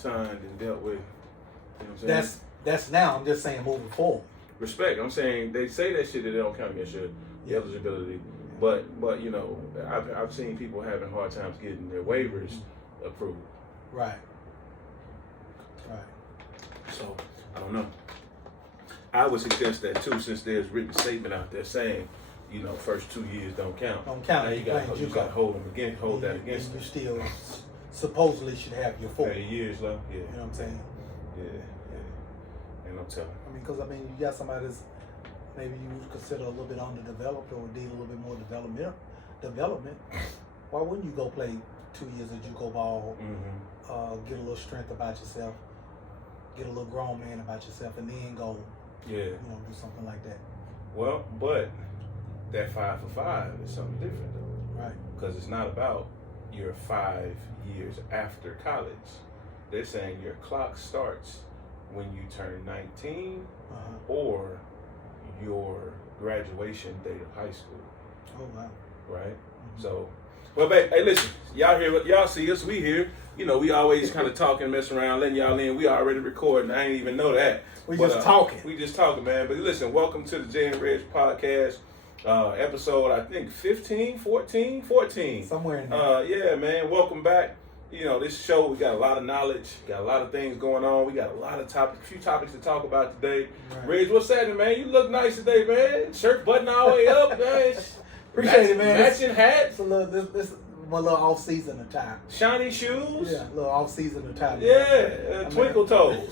signed and dealt with. You know what I'm saying? That's now. I'm just saying moving forward. Respect. I'm saying they say that shit that they don't count against your eligibility, but you know, I've seen people having hard times getting their waivers approved. Right. So I don't know. I would suggest that too, since there's written statement out there saying, you know, first 2 years don't count. Don't count. Now you got to hold them again, that against them. You still supposedly should have your 4 years left. Yeah. You know what I'm saying? Yeah. Ain't no telling. I mean, because you got somebody that's maybe you would consider a little bit underdeveloped or need a little bit more development. Why wouldn't you go play 2 years of JUCO ball, get a little strength about yourself, get a little grown man about yourself, and then go, do something like that? Well, but that 5 for 5 is something different, though. Right. Because it's not about your 5 years after college. They're saying your clock starts when you turn 19 or your graduation date of high school. Oh, wow. Right? Mm-hmm. So, well, hey, listen, y'all see us, we here. You know, we always kind of talking, messing around, letting y'all in. We already recording. I ain't even know that. We just talking. We just talking, man. But listen, welcome to the JayNReg podcast. Episode, I think 14. Somewhere in there. Yeah, man. Welcome back. You know, this show, we got a lot of knowledge, got a lot of things going on. We got a few topics to talk about today. Right. Reg, what's happening, man? You look nice today, man. Shirt button all the way up, man. Appreciate it, man. Matching hats. This my little off-season attire. Shiny shoes. Yeah, little off-season attire. Yeah, twinkle toes.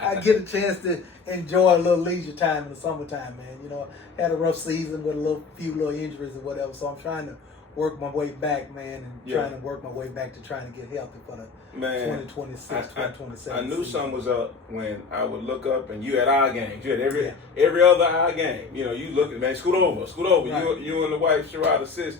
I get a chance to enjoy a little leisure time in the summertime, man. You know, had a rough season with a few little injuries or whatever, so I'm trying to work my way back, man, and trying to work my way back to trying to get healthy for the 2026, 2027 I knew something was up when I would look up and you had eye games. You had every other eye game. You know, you looking, man, scoot over. Right. You and the wife, Sherrod assist,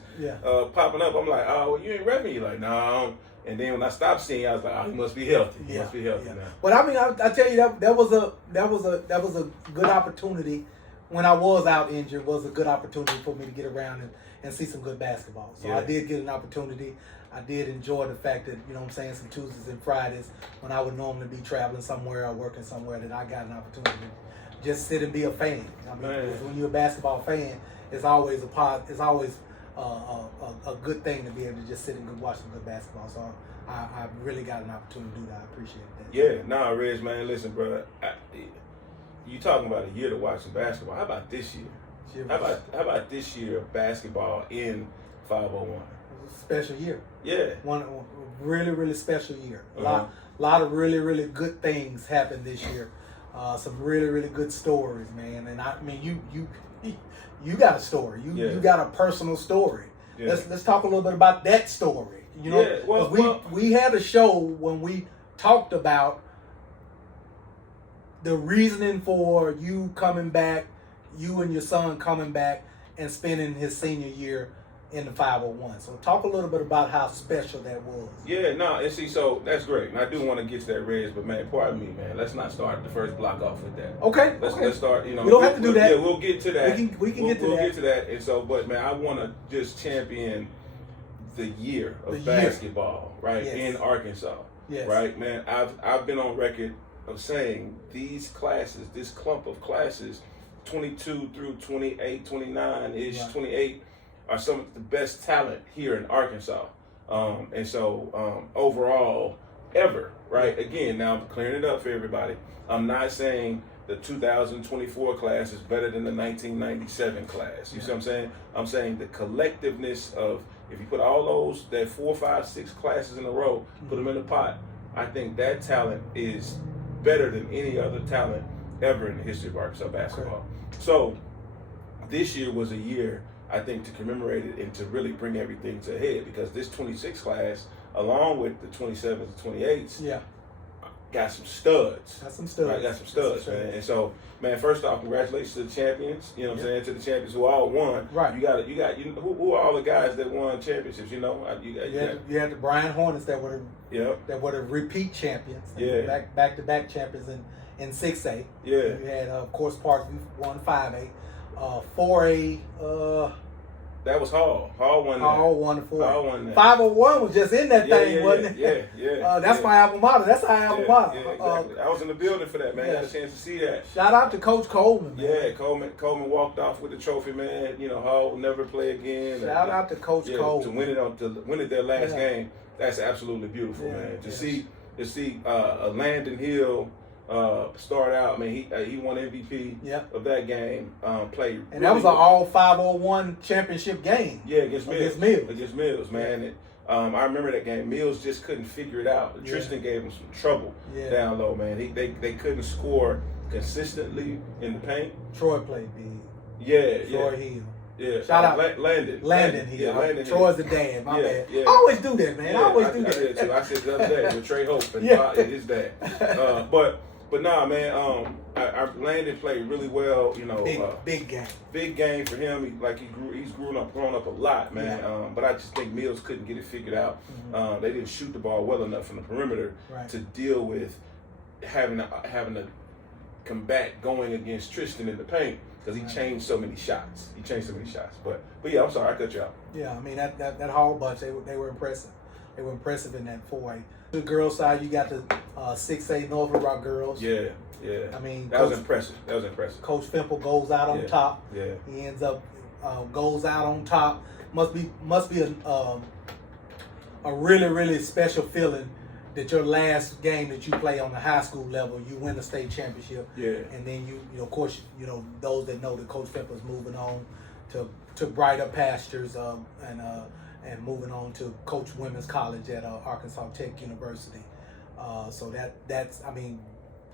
popping up. I'm like, oh, well, you ain't repping. You like, no. And then when I stopped seeing you, I was like, oh, he must be healthy. He must be healthy now. But I mean, I tell you, that was a good opportunity. When I was out injured, was a good opportunity for me to get around and see some good basketball. So I did get an opportunity. I did enjoy the fact that, you know what I'm saying, some Tuesdays and Fridays when I would normally be traveling somewhere or working somewhere, that I got an opportunity to just sit and be a fan. I mean, because when you're a basketball fan, it's always a good thing to be able to just sit and watch some good basketball. So I really got an opportunity to do that. I appreciate that. Yeah, nah, Reg, man, listen, brother. You talking about a year to watch some basketball. How about this year? How about this year of basketball in 501? It was a special year. Yeah. One really, really special year. A lot of really, really good things happened this year. Some really, really good stories, man. And I mean, you got a story. You got a personal story. Yeah. Let's talk a little bit about that story. You know, we had a show when we talked about the reasoning for you coming back, you and your son coming back and spending his senior year in the 501. So talk a little bit about how special that was. Yeah, no, and see, so that's great. And I do want to get to that, Reg, but man, pardon me, man. Let's not start the first block off with that. Okay. Let's start, you know. We don't have to do that. Yeah, we'll get to that. We can get to that. We'll get to that. And so, but man, I want to just champion the year of basketball, right, in Arkansas. Yes. Right, man. I've been on record of saying these classes, this clump of classes, 22 through 28, 29-ish, 28, are some of the best talent here in Arkansas. And so overall, ever, right? Again, now I'm clearing it up for everybody. I'm not saying the 2024 class is better than the 1997 class. You see what I'm saying? I'm saying the collectiveness of, if you put all that 4, 5, 6 classes in a row, put them in a pot, I think that talent is better than any other talent ever in the history of Arkansas basketball. Okay. So this year was a year, I think, to commemorate it and to really bring everything to a head, because this 26 class, along with the 27s and 28s, got some studs. Got some studs. Right, got some studs, man. And so, man, first off, congratulations to the champions. You know what I'm saying? To the champions who all won. Right. You got who are all the guys that won championships? You know, you had the Brian Hornets that were the repeat champions. Back-to-back champions in 6A. Yeah. You had of course Parks won 5A, 4A. That was Hall. Hall won that. Hall won the 4. Hall won that. 501 was just in that thing, wasn't Yeah, it? yeah. That's my alma mater. That's our alma mater. Yeah, exactly. I was in the building for that, man. I had a chance to see that. Shout out to Coach Coleman, man. Yeah, Coleman walked off with the trophy, man. You know, Hall will never play again. Shout out to Coach Coleman. To win it their last game, that's absolutely beautiful, man. To see Landon Hill start out. I mean, he won MVP of that game. Played, and that was an all 501 championship game. Yeah, against Mills, man. And, I remember that game. Mills just couldn't figure it out. Tristan gave him some trouble down low, man. They couldn't score consistently in the paint. Troy played big. Troy Hill. Yeah, shout out Landon. Landon Hill. Landon Troy's the dad. My bad. Yeah. I always do that, man. I always do that. I did too. I said the other day with Trey Hope and his dad. But nah, man. Landon played really well. You know, big game. Big game for him. He's grown up a lot, man. Yeah. But I just think Mills couldn't get it figured out. Mm-hmm. They didn't shoot the ball well enough from the perimeter to deal with having to combat going against Tristan in the paint. Because he changed so many shots. But yeah, I'm sorry, I cut you out. Yeah, I mean that Hall bunch, they were impressive. They were impressive in that 4A. The girls side, you got the 6A North Little Rock girls. Yeah. I mean, that was impressive. Coach Fimple goes out on top. Yeah. He ends up goes out on top. Must be a really, really special feeling that your last game that you play on the high school level, you win the state championship. Yeah. And then you of course, those that know that Coach Fimple's moving on to brighter pastures and moving on to coach women's college at Arkansas Tech University. So that's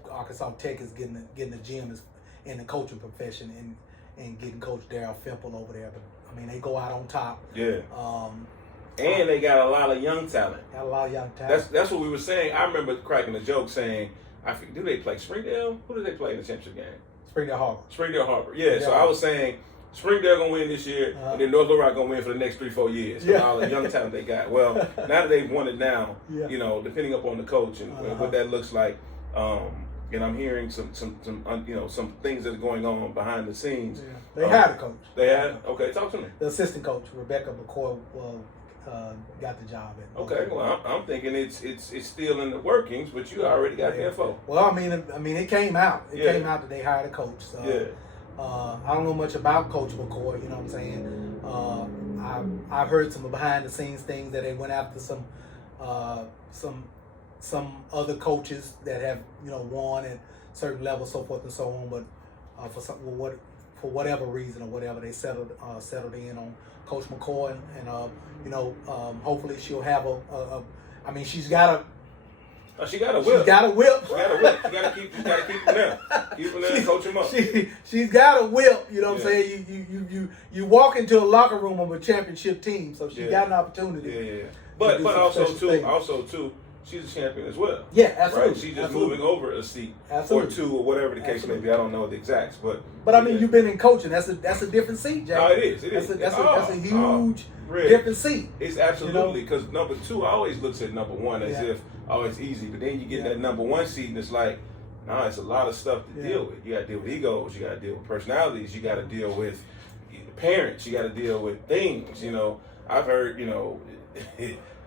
Arkansas Tech is getting the gym in the coaching profession and getting Coach Darryl Fimple over there. But I mean, they go out on top. Yeah. And they got a lot of young talent. That's what we were saying. I remember cracking a joke saying, do they play Springdale? Who do they play in the championship game? Springdale Harbor. Yeah. So I was saying Springdale gonna win this year, and then North Little Rock gonna win for the next 3-4 years. So all the young talent they got. Well, now that they've won it now, depending upon the coach and what that looks like, and I'm hearing some things that are going on behind the scenes. Yeah. They had a coach. They had? Okay, talk to me. The assistant coach, Rebecca McCoy, got the job at. Okay, well, I'm thinking it's still in the workings, but you already got the info. Well, I mean, it came out. It came out that they hired a coach. So, I don't know much about Coach McCoy. You know what I'm saying? I've heard some behind the scenes things that they went after some other coaches that have won at certain levels, so forth and so on. But for whatever reason or whatever, they settled in on Coach McCoy, and hopefully she'll have she's got a. She got a whip. She's got a whip. You gotta keep them there. Keep them there and coach them up. She's got a whip. You know what I'm saying? You walk into a locker room of a championship team, so she got an opportunity. Yeah. But also too, she's a champion as well. Yeah, absolutely. Right? She's just moving over a seat or two or whatever the case may be. I don't know the exacts, but I mean, you've been in coaching. That's a different seat, Jay. No, it is. That's a huge different seat. It's absolutely because number 2 always looks at number 1 as if it's easy, but then you get that number 1 seat and it's like, it's a lot of stuff to deal with. You got to deal with egos. You got to deal with personalities. You got to deal with parents. You got to deal with things. I've heard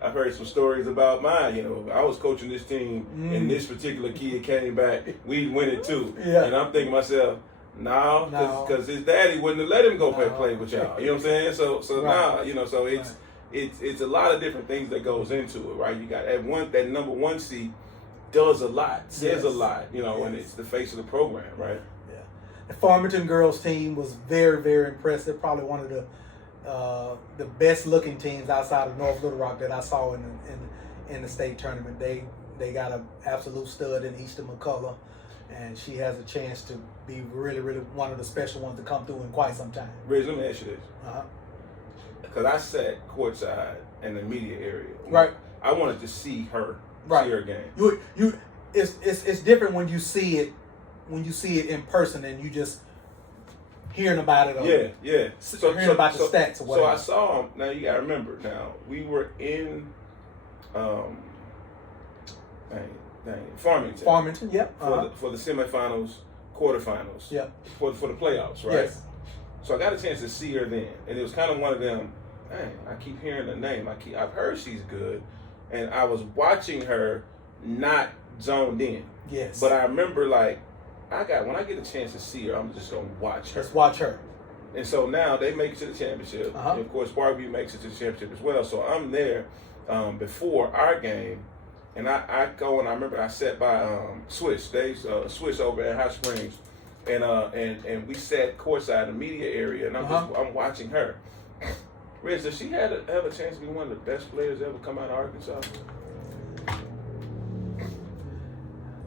I've heard some stories about mine. I was coaching this team, and this particular kid came back. We win it too, and I'm thinking to myself, no, because his daddy wouldn't have let him go play with y'all. You know what I'm saying? So so it's a lot of different things that goes into it, right? You got that number 1 seed does a lot, says a lot, and it's the face of the program, right? Yeah. The Farmington girls team was very, very impressive. Probably one of the best looking teams outside of North Little Rock that I saw in the state tournament. They got an absolute stud in Easter McCullough, and she has a chance to be really, really one of the special ones to come through in quite some time. Riz, let me ask you this. Because I sat courtside in the media area. Right. I wanted to see her, see her game. It's different when you see it in person and you just hearing about it. Yeah. Hearing about the stats or whatever. So I saw him. Now you gotta remember. Now we were in Farmington. Farmington, yep. For the semifinals, quarterfinals. Yep. For the playoffs, right? Yes. So I got a chance to see her then, and it was kind of one of them. Dang, I keep hearing the name. I've heard she's good, and I was watching her, not zoned in. Yes. But I remember like, when I get a chance to see her, I'm just gonna watch her. Let's watch her. And so now they make it to the championship. Uh-huh. And of course, Barview makes it to the championship as well. So I'm there before our game, and I go and I remember I sat by Swish. They Swish over at Hot Springs, and we sat courtside in the media area, and I'm watching her. Riz, does she have a chance to be one of the best players ever come out of Arkansas?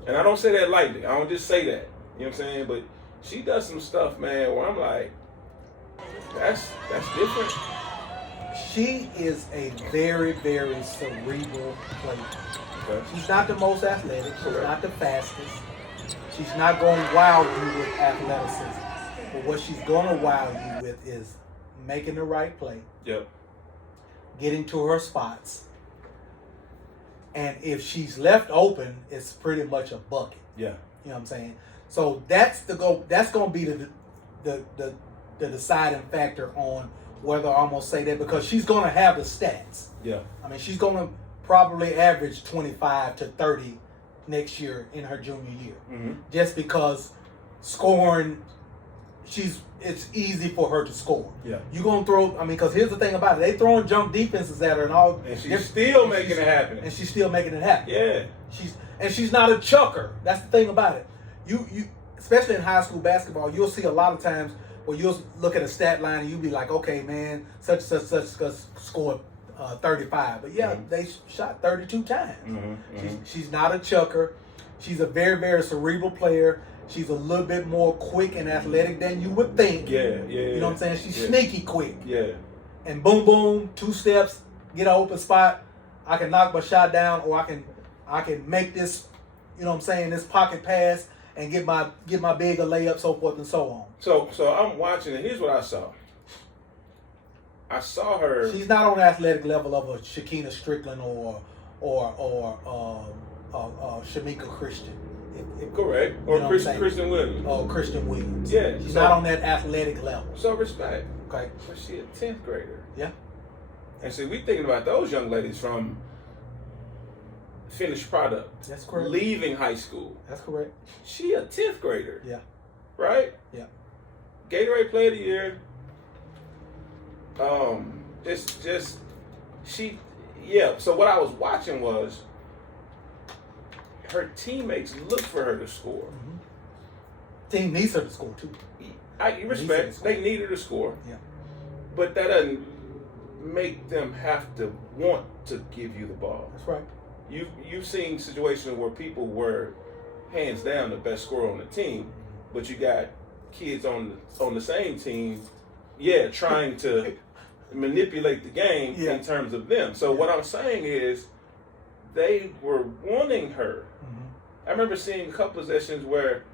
And I don't say that lightly. I don't just say that. You know what I'm saying? But she does some stuff, man, where I'm like, that's different. She is a very, very cerebral player. Okay. She's not the most athletic. She's Correct. not the fastest. She's not going to wow you with athleticism. But what she's going to wow you with is making the right play. Yep. Getting to her spots. And if she's left open, it's pretty much a bucket. Yeah. You know what I'm saying? So that's going to be the deciding factor on whether I'm going to say that, because she's going to have the stats. Yeah. I mean, she's going to probably average 25 to 30 next year in her junior year. Mm-hmm. Just because scoring, it's easy for her to score. Yeah. You're going to throw, I mean, because here's the thing about it. They throwing junk defenses at her and all. And she's still making it happen. And she's still making it happen. Yeah. She's not a chucker. That's the thing about it. You especially in high school basketball, you'll see a lot of times where you'll look at a stat line and you'll be like, okay, man, such scored 35. But yeah, they shot 32 times. She's not a chucker. She's a very, very cerebral player. She's a little bit more quick and athletic than you would think. Yeah. You know what I'm saying? She's sneaky quick. Yeah. And boom, boom, 2 steps, get an open spot. I can knock my shot down, or I can make this, you know what I'm saying, this pocket pass and get my big a layup, so forth and so on. So I'm watching, and here's what I saw. I saw her. She's not on the athletic level of a Shakina Strickland or Shamika Christian. Correct. Or Christian Williams. Oh, Christian Williams. Yeah. She's not on that athletic level. So respect. Okay. But she a 10th grader. Yeah. And see, we thinking about those young ladies from finished product. That's correct. Leaving high school. That's correct. She a 10th grader. Yeah. Right? Yeah. Gatorade Player of the Year. So what I was watching was her teammates look for her to score. Mm-hmm. Team needs her to score too. I respect. They need her to score. Yeah. But that doesn't make them have to want to give you the ball. That's right. You've seen situations where people were hands down the best scorer on the team, but you got kids on the same team, trying to manipulate the game in terms of them. So what I'm saying is, they were wanting her. Mm-hmm. I remember seeing a couple possessions where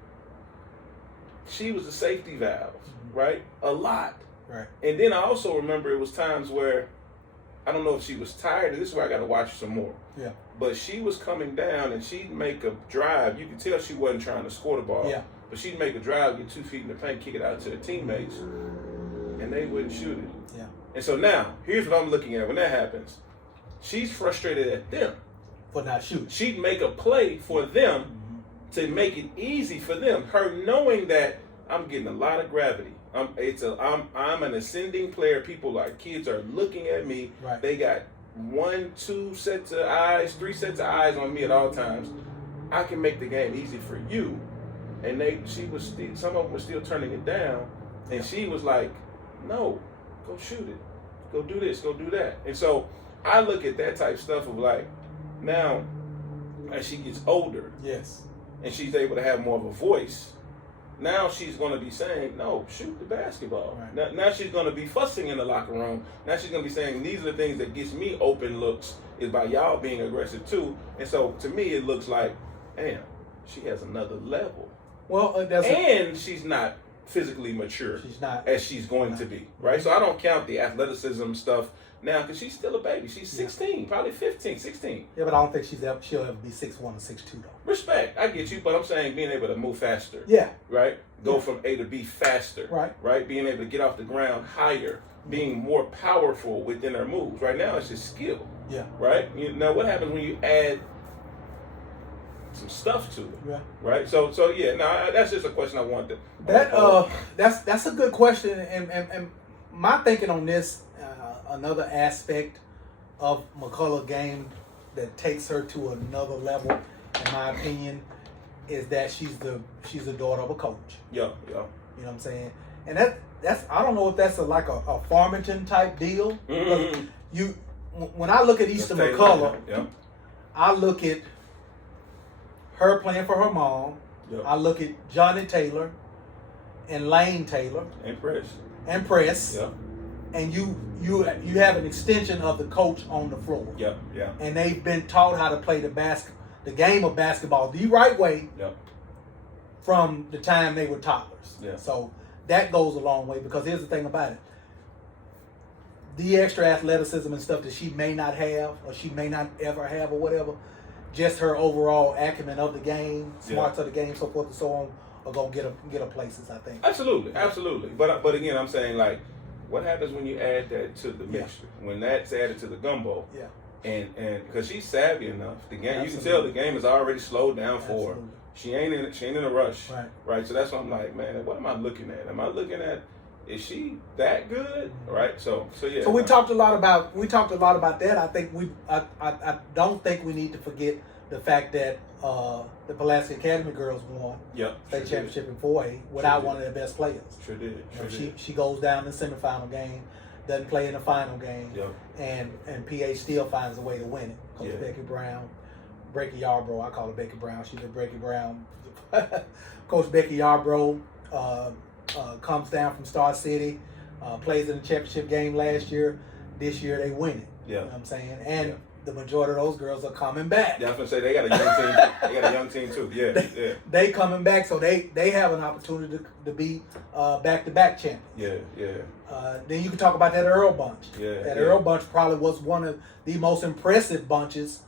she was a safety valve, right? A lot. Right. And then I also remember it was times where, I don't know if she was tired. This is where I got to watch some more. Yeah. But she was coming down and she'd make a drive. You could tell she wasn't trying to score the ball. Yeah. But she'd make a drive, get 2 feet in the paint, kick it out to her teammates, and they wouldn't shoot it. Yeah. And so now, here's what I'm looking at when that happens. She's frustrated at them. For not shooting. She'd make a play for them to make it easy for them. Her knowing that I'm getting a lot of gravity. I'm an ascending player. Kids are looking at me. Right. They got 1, 2 sets of eyes, 3 sets of eyes on me at all times. I can make the game easy for you. And some of them were still turning it down. And she was like, no, go shoot it. Go do this, go do that. And so I look at that type of stuff of like, now, as she gets older, yes, and she's able to have more of a voice, now she's going to be saying, no, shoot the basketball. Right. Now she's going to be fussing in the locker room. Now she's going to be saying, these are the things that gets me open looks, is by y'all being aggressive too. And so to me, it looks like, damn, she has another level. Well, she's not physically mature. She's not as she's going to be, right? So I don't count the athleticism stuff now because she's still a baby. She's 16, probably 15, 16. Yeah, but I don't think she'll ever be 6'1" or 6'2" though. Respect, I get you, but I'm saying being able to move faster. Yeah. Right? Go from A to B faster. Right. Right? Being able to get off the ground higher, being more powerful within her moves. Right now it's just skill. Yeah. Right? Now what happens when you add some stuff to it? Yeah. Right? So yeah, no, that's just a question I wanted to that's a good question, and my thinking on this, another aspect of McCullough's game that takes her to another level, in my opinion, is that she's the daughter of a coach. Yeah. You know what I'm saying? And that's I don't know if that's like a Farmington type deal. Mm-hmm. When I look at Easter McCullough, I look at her playing for her mom. Yep. I look at Johnny Taylor and Lane Taylor and Press. Yep. And you have an extension of the coach on the floor. Yeah. And they've been taught how to play the game of basketball the right way. Yep. From the time they were toddlers. Yeah. So that goes a long way, because here's the thing about it. The extra athleticism and stuff that she may not have, or she may not ever have, or whatever, just her overall acumen of the game, smarts of the game, so forth and so on, are gonna get her places, I think. Absolutely. But again, I'm saying, like, what happens when you add that to the mixture? When that's added to the gumbo? Yeah. And because she's savvy enough, the game, Absolutely. you can tell the game is already slowed down for her. Absolutely. She ain't in a rush. Right. So that's why I'm like, man, what am I looking at? Am I looking at, is she that good? Right. So yeah. So we talked a lot about that. I think I don't think we need to forget the fact that the Pulaski Academy girls won state championship in 4A without one of their best players. Sure did. She goes down in the semifinal game, doesn't play in the final game, and PA still finds a way to win it. Coach Becky Brown, Breaky Yarbrough, I call her Becky Brown. She's a Breaky Brown. Coach Becky Yarbrough comes down from Star City, plays in the championship game last year. This year they win it. Yeah. You know what I'm saying? And the majority of those girls are coming back. Yeah, I was gonna say they got a young team. They got a young team too. Yeah. They coming back, so they have an opportunity to be back-to-back champions. Yeah. Then you can talk about that Earl bunch. That Earl bunch probably was one of the most impressive bunches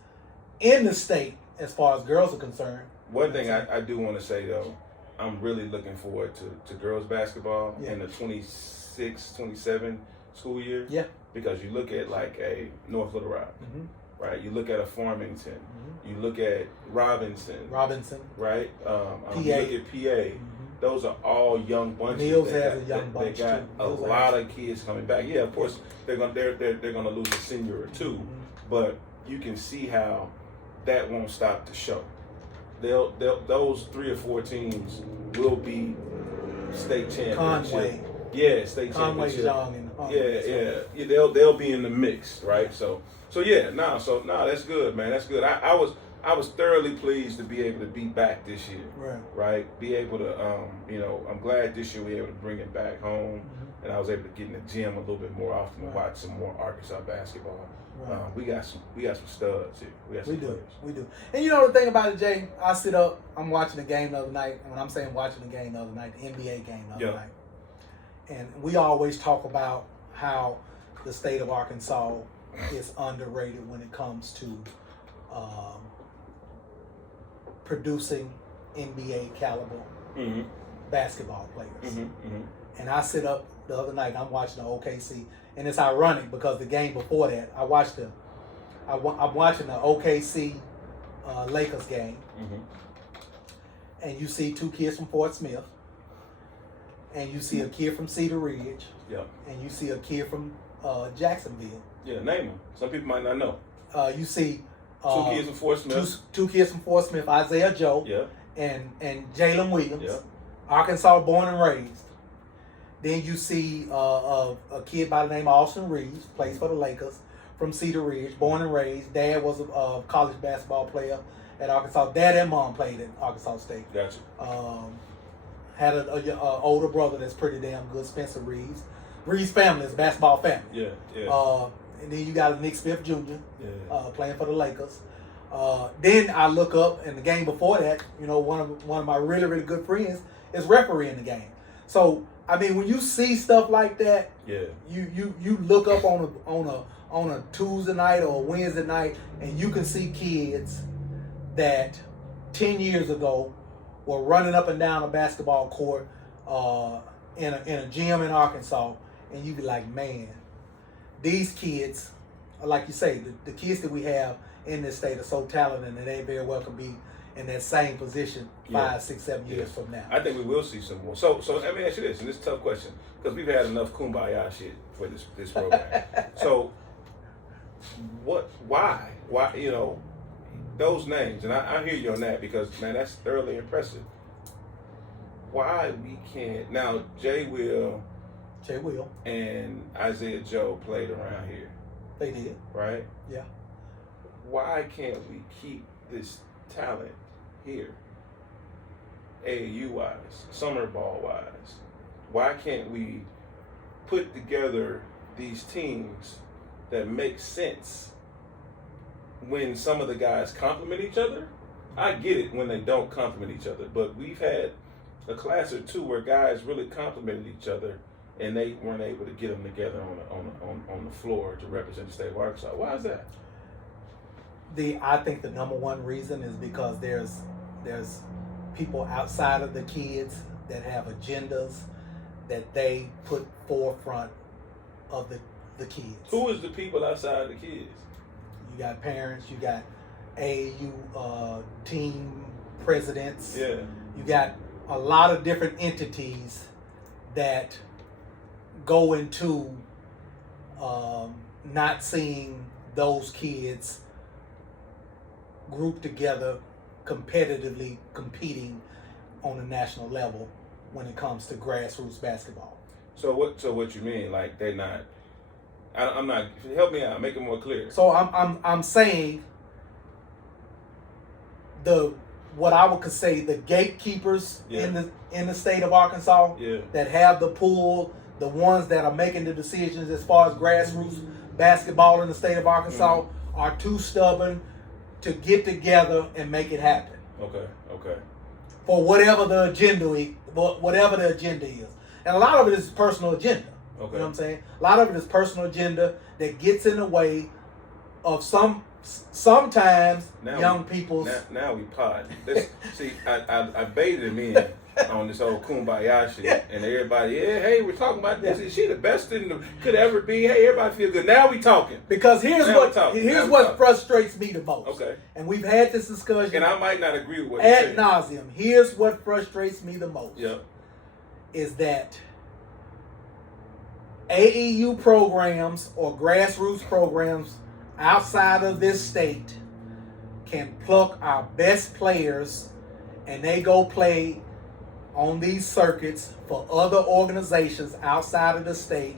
in the state as far as girls are concerned. One thing I do want to say though, I'm really looking forward to girls basketball in the 26-27 school year. Yeah. Because you look at like a North Little Rock, right? You look at a Farmington. You look at Robinson. Right? You look at PA. Those are all young bunches. Mills has a young bunch. They got a lot of kids coming back. Yeah, of course they're gonna lose a senior or two, but you can see how that won't stop the show. Those 3 or 4 teams will be state championship. Conway. Yeah, state Conway's championship. young and Yeah. They'll be in the mix, right? So that's good, man. That's good. I was thoroughly pleased to be able to be back this year. Right? Be able to I'm glad this year we were able to bring it back home, and I was able to get in the gym a little bit more often and watch some more Arkansas basketball. We got some studs here. We do. And you know the thing about it, Jay, I sit up, I'm watching the game the other night, and when I'm saying watching the game the other night, the NBA game the other night. And we always talk about how the state of Arkansas is underrated when it comes to producing NBA caliber basketball players. And I sit up the other night and I'm watching the OKC, and it's ironic because the game before that, I'm watching the OKC Lakers game, and you see 2 kids from Fort Smith, and you see a kid from Cedar Ridge, and you see a kid from Jacksonville. Yeah, name them. Some people might not know. You see 2 kids from Fort Smith. Two kids from Fort Smith, Isaiah Joe, and Jalen Williams, Arkansas born and raised. Then you see a kid by the name of Austin Reeves, plays for the Lakers, from Cedar Ridge, born and raised. Dad was a college basketball player at Arkansas. Dad and mom played at Arkansas State. Gotcha. Had an older brother that's pretty damn good, Spencer Reeves. Reeves family is a basketball family. And then you got Nick Smith Jr. Playing for the Lakers. Then I look up, and the game before that, one of my really, really good friends is refereeing the game. So I mean, when you see stuff like that, Yeah. you look up on a Tuesday night or a Wednesday night, and you can see kids that 10 years ago were running up and down a basketball court in a gym in Arkansas, and you be like, man, these kids, like you say, the kids that we have in this state are so talented, and they very well can be in that same position 5, 6, 7 years from now. I think we will see some more. So let me ask you this, and this is a tough question, because we've had enough kumbaya shit for this program. So why, those names, and I hear you on that, because, man, that's thoroughly impressive. Why we can't, now Jay Will and Isaiah Joe played around here. They did. Right? Yeah. Why can't we keep this talent here? AAU wise, summer ball wise. Why can't we put together these teams that make sense when some of the guys complement each other? I get it when they don't complement each other, but we've had a class or two where guys really complemented each other, and they weren't able to get them together on the floor to represent the state of Arkansas. Why is that? I think the number one reason is because there's people outside of the kids that have agendas that they put forefront of the kids. Who is the people outside the kids? You got parents, you got AAU team presidents. Yeah. You got a lot of different entities that go into not seeing those kids grouped together competitively competing on a national level when it comes to grassroots basketball. So what you mean? Like they're not? I'm not. Help me out. Make it more clear. So I'm saying what I would say the gatekeepers in the state of Arkansas that have the pull, the ones that are making the decisions as far as grassroots basketball in the state of Arkansas are too stubborn to get together and make it happen. Okay. For whatever the agenda is. And a lot of it is personal agenda. Okay. You know what I'm saying? A lot of it is personal agenda that gets in the way of sometimes young people's. Now we pod. See, I baited him in on this whole kumbaya shit, and everybody, hey, we're talking about this. Is she the best could ever be? Hey, everybody feel good. Now we talking. Because here's what frustrates me the most. Okay. And we've had this discussion. And I might not agree with what you're saying. Ad nauseum. Here's what frustrates me the most. Yeah. Is that AEU programs or grassroots programs outside of this state can pluck our best players and they go play on these circuits for other organizations outside of the state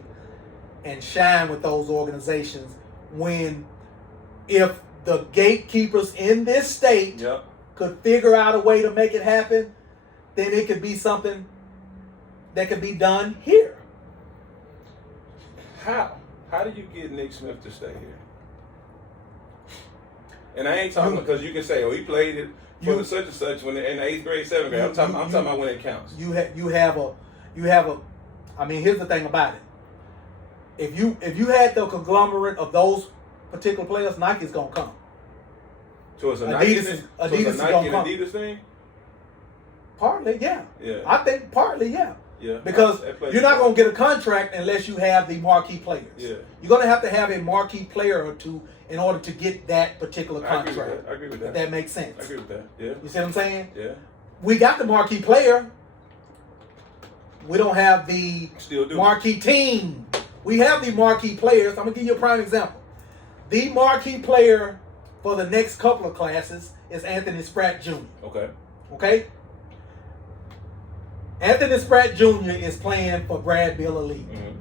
and shine with those organizations, when if the gatekeepers in this state could figure out a way to make it happen, then it could be something that could be done here. How do you get Nick Smith to stay here? And I ain't talking because you can say, he played it for the such and such when in the 8th grade, 7th grade. I'm talking about when it counts. You have a. I mean, here's the thing about it. If you had the conglomerate of those particular players, Nike's gonna come. So it's a Adidas Nike is gonna come. Adidas thing. Partly, yeah. Yeah. I think partly, yeah. Yeah. Because you're not going to get a contract unless you have the marquee players. Yeah. You're going to have a marquee player or two in order to get that particular contract. I agree with that. If that makes sense. I agree with that. Yeah. You see what I'm saying? Yeah. We got the marquee player. We don't have the marquee team. We have the marquee players. I'm going to give you a prime example. The marquee player for the next couple of classes is Anthony Spratt Jr. Okay? Anthony Spratt Jr. is playing for Brad Bill Elite. Mm-hmm.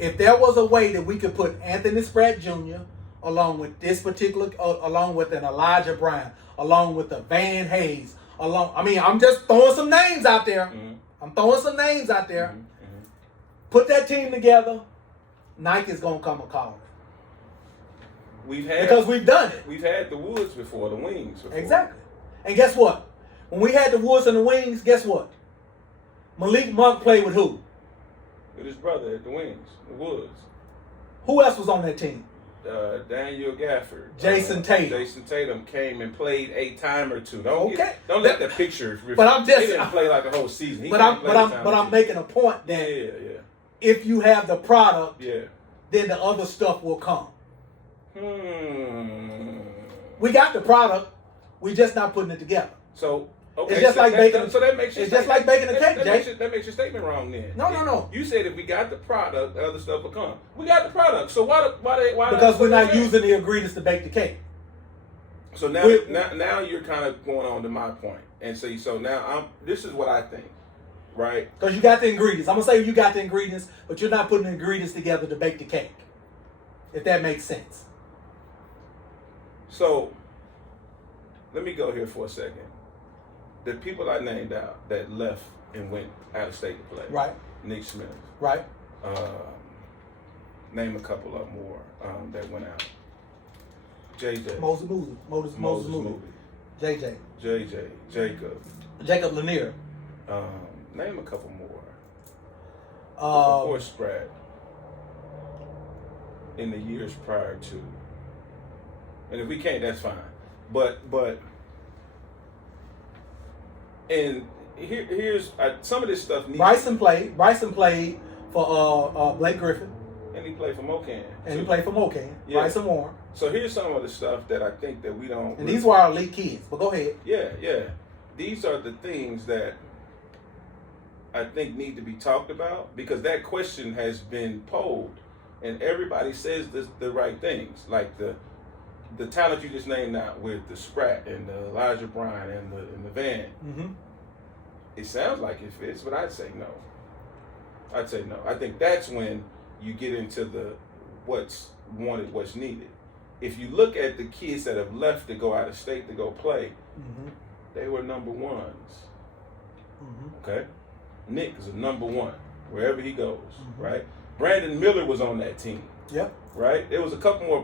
If there was a way that we could put Anthony Spratt Jr. along with along with an Elijah Brown, along with a Van Hayes, I'm just throwing some names out there. Mm-hmm. I'm throwing some names out there. Mm-hmm. Put that team together. Nike's gonna come a calling. Because we've done it. We've had the Woods before, the Wings before. Exactly. And guess what? When we had the Woods and the Wings, guess what? Malik Monk played with who? With his brother at the Wings, the Woods. Who else was on that team? Daniel Gafford. Jason Tatum. Jason Tatum came and played a time or two. Don't let the picture. But I'm just. He didn't play like a whole season. I'm making a point that if you have the product, then the other stuff will come. We got the product. We just not putting it together. So. Okay, it's just like baking. So that makes it's just like baking a cake, Jay. That makes your statement wrong then. No. You said if we got the product, the other stuff will come. We got the product, so why? Because we're not using the ingredients to bake the cake. So now you're kind of going on to my point, and so now this is what I think, right? Because you got the ingredients. I'm gonna say you got the ingredients, but you're not putting the ingredients together to bake the cake. If that makes sense. So let me go here for a second. The people I named out that left and went out of state to play. Right. Nick Smith. Right. Name a couple of more that went out. JJ. Moses Moody. JJ. Jacob Lanier. Name a couple more. Before Spratt. In the years prior to. And if we can't, that's fine. But and here's some of this stuff. Bryson played for Blake Griffin. And he played for Mocan. Yeah. Bryson Warren. So here's some of the stuff that I think that we don't. And these were our elite kids. But go ahead. Yeah. These are the things that I think need to be talked about because that question has been posed, and everybody says the right things, like the talent you just named out with the Spratt and the Elijah Bryant and the Van. Mm-hmm. It sounds like it fits, but I'd say no. I think that's when you get into the what's wanted, what's needed. If you look at the kids that have left to go out of state to go play, they were number ones. Okay? Nick is a number one wherever he goes, right? Brandon Miller was on that team. Yep. Right? There was a couple more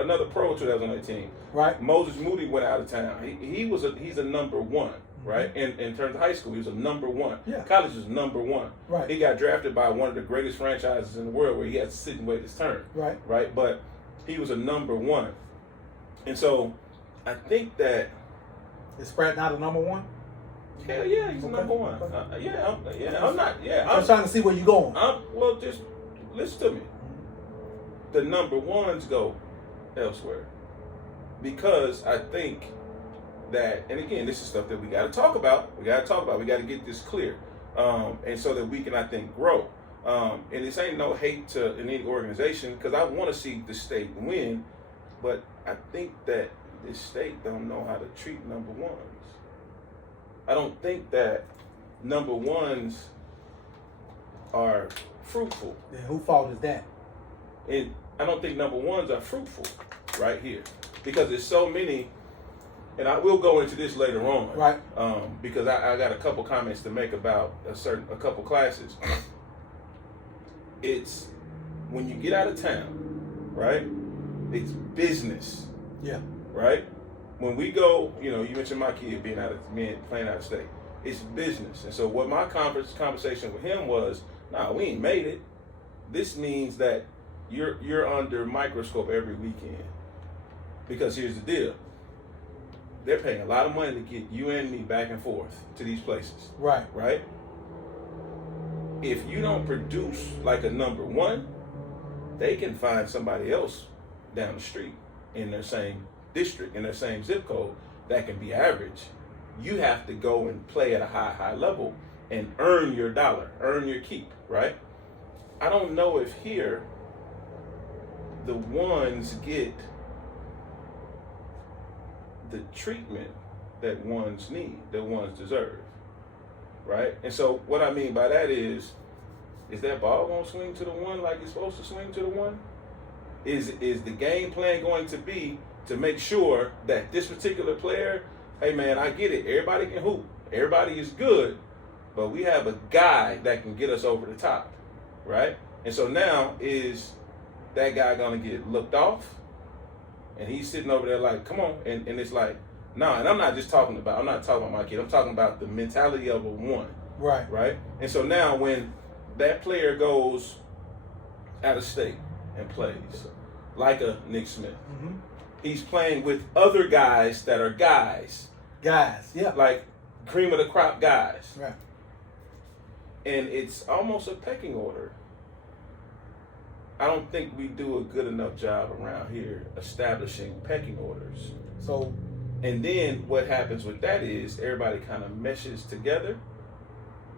another pro too that was on that team. Right. Moses Moody went out of town. He's a number one, right? In terms of high school, he was a number one. Yeah. College was number one. Right. He got drafted by one of the greatest franchises in the world where he had to sit and wait his turn. Right. Right? But he was a number one. And so I think that is Spratt not a number one? Hell yeah, he's a number one. I'm trying to see where you're going. Well, just listen to me. The number ones go elsewhere because I think that, and again, this is stuff that we got to talk about. We got to get this clear, and so that we can, I think, grow. And this ain't no hate to any organization because I want to see the state win, but I think that this state don't know how to treat number ones. I don't think that number ones are fruitful. Then whose fault is that? And I don't think number ones are fruitful right here because there's so many, and I will go into this later on, right? Because I got a couple comments to make about a couple classes. It's when you get out of town, right? It's business. Yeah. Right? When we go, you mentioned my kid playing out of state. It's business. And so what my conversation with him was, we ain't made it. This means that you're under microscope every weekend. Because here's the deal. They're paying a lot of money to get you and me back and forth to these places. Right. Right? If you don't produce like a number one, they can find somebody else down the street in their same district, in their same zip code, that can be average. You have to go and play at a high level and earn your dollar, earn your keep, right? I don't know if here the ones get the treatment that ones need, that ones deserve, right? And so what I mean by that is that ball going to swing to the one like it's supposed to swing to the one? Is the game plan going to be to make sure that this particular player, hey man, I get it, everybody can hoop, everybody is good, but we have a guy that can get us over the top, right? And so now is that guy gonna get looked off? And he's sitting over there like, come on, and it's like, nah, and I'm not talking about my kid, I'm talking about the mentality of a one. Right. Right? And so now when that player goes out of state and plays, like a Nick Smith, Mm-hmm. he's playing with other guys that are guys. Guys, yeah. Like cream of the crop guys. Right. And it's almost a pecking order. I don't think we do a good enough job around here establishing pecking orders. So, and then what happens with that is everybody kind of meshes together,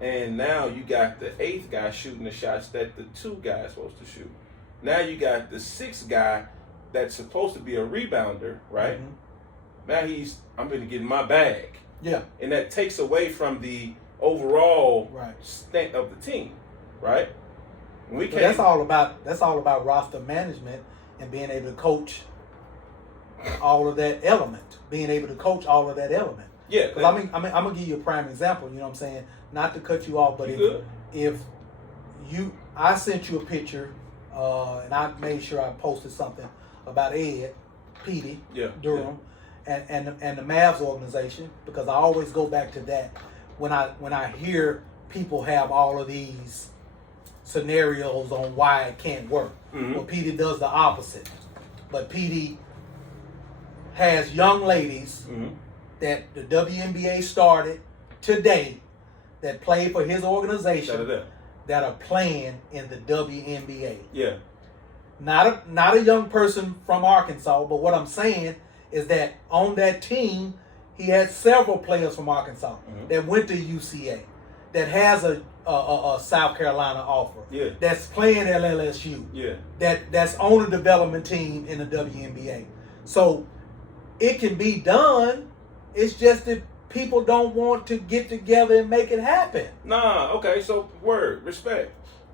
and now you got the 8th guy shooting the shots that the 2 guys supposed to shoot. Now you got the 6th guy that's supposed to be a rebounder, right? Mm-hmm. Now I'm going to get in my bag. Yeah. And that takes away from the overall right. strength of the team, right? But that's all about roster management and being able to coach all of that element. Being able to coach all of that element. Yeah. Because I'm gonna give you a prime example. You know what I'm saying? Not to cut you off, but if I sent you a picture, and I made sure I posted something about Ed, Petey, Durham, and the Mavs organization, because I always go back to that when I hear people have all of these scenarios on why it can't work. Mm-hmm. Well, Petey does the opposite. But Petey has young ladies mm-hmm. that the WNBA started today that play for his organization that are playing in the WNBA. Yeah. Not a young person from Arkansas, but what I'm saying is that on that team, he had several players from Arkansas mm-hmm. that went to UCA, that has a South Carolina offer, that's playing at LSU, that's on a development team in the WNBA. So it can be done. It's just that people don't want to get together and make it happen. Nah, okay, so respect.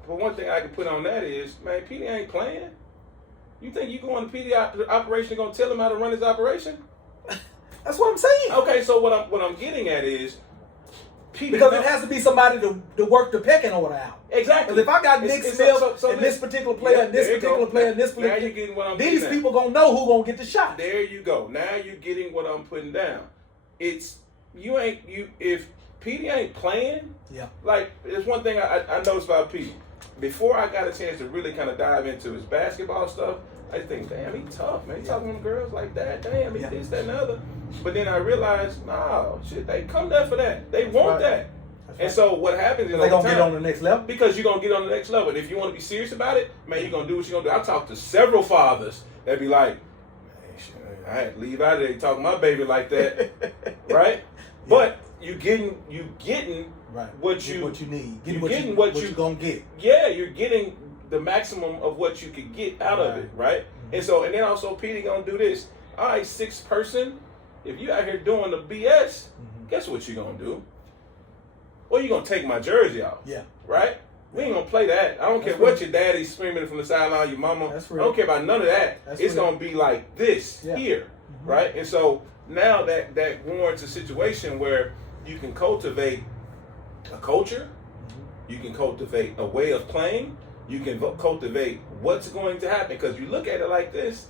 But one thing I can put on that is, man, Petey ain't playing. You think you go on the Petey operation, gonna tell him how to run his operation? That's what I'm saying. Okay, so what I'm getting at is, Petey, because it has to be somebody to work the pecking order out. Exactly. Because if I got Nick Smith and this particular player, and this particular player, and this particular player, now you're getting what I'm these people gonna know who gonna get the shot. There you go. Now you're getting what I'm putting down. If Petey ain't playing, like there's one thing I noticed about Petey. Before I got a chance to really kind of dive into his basketball stuff, I think, damn, he tough, man. He talking to girls like that, damn, he this, that, and the other. But then I realized, nah, shit, they come there for that. They want that. And so what happens is they're going to get on the next level? Because you're going to get on the next level. And if you want to be serious about it, man, you're going to do what you're going to do. I talked to several fathers that be like, man, shit, I had to leave out of there talking to my baby like that. Right? But you getting what you need. You're getting what you're going to get. Yeah, you're getting the maximum of what you could get out of it, right? Mm-hmm. And then also Petey going to do this. All right, 6th person, if you out here doing the BS, guess what you're going to do? Well, you're going to take my jersey off. Yeah. Right? We ain't going to play that. I don't care what your daddy's screaming from the sideline, your mama. I don't care about none of that. It's going to be like this here. Mm-hmm. Right? And so now that warrants a situation where you can cultivate a culture, you can cultivate a way of playing, you can cultivate what's going to happen. Because you look at it like this.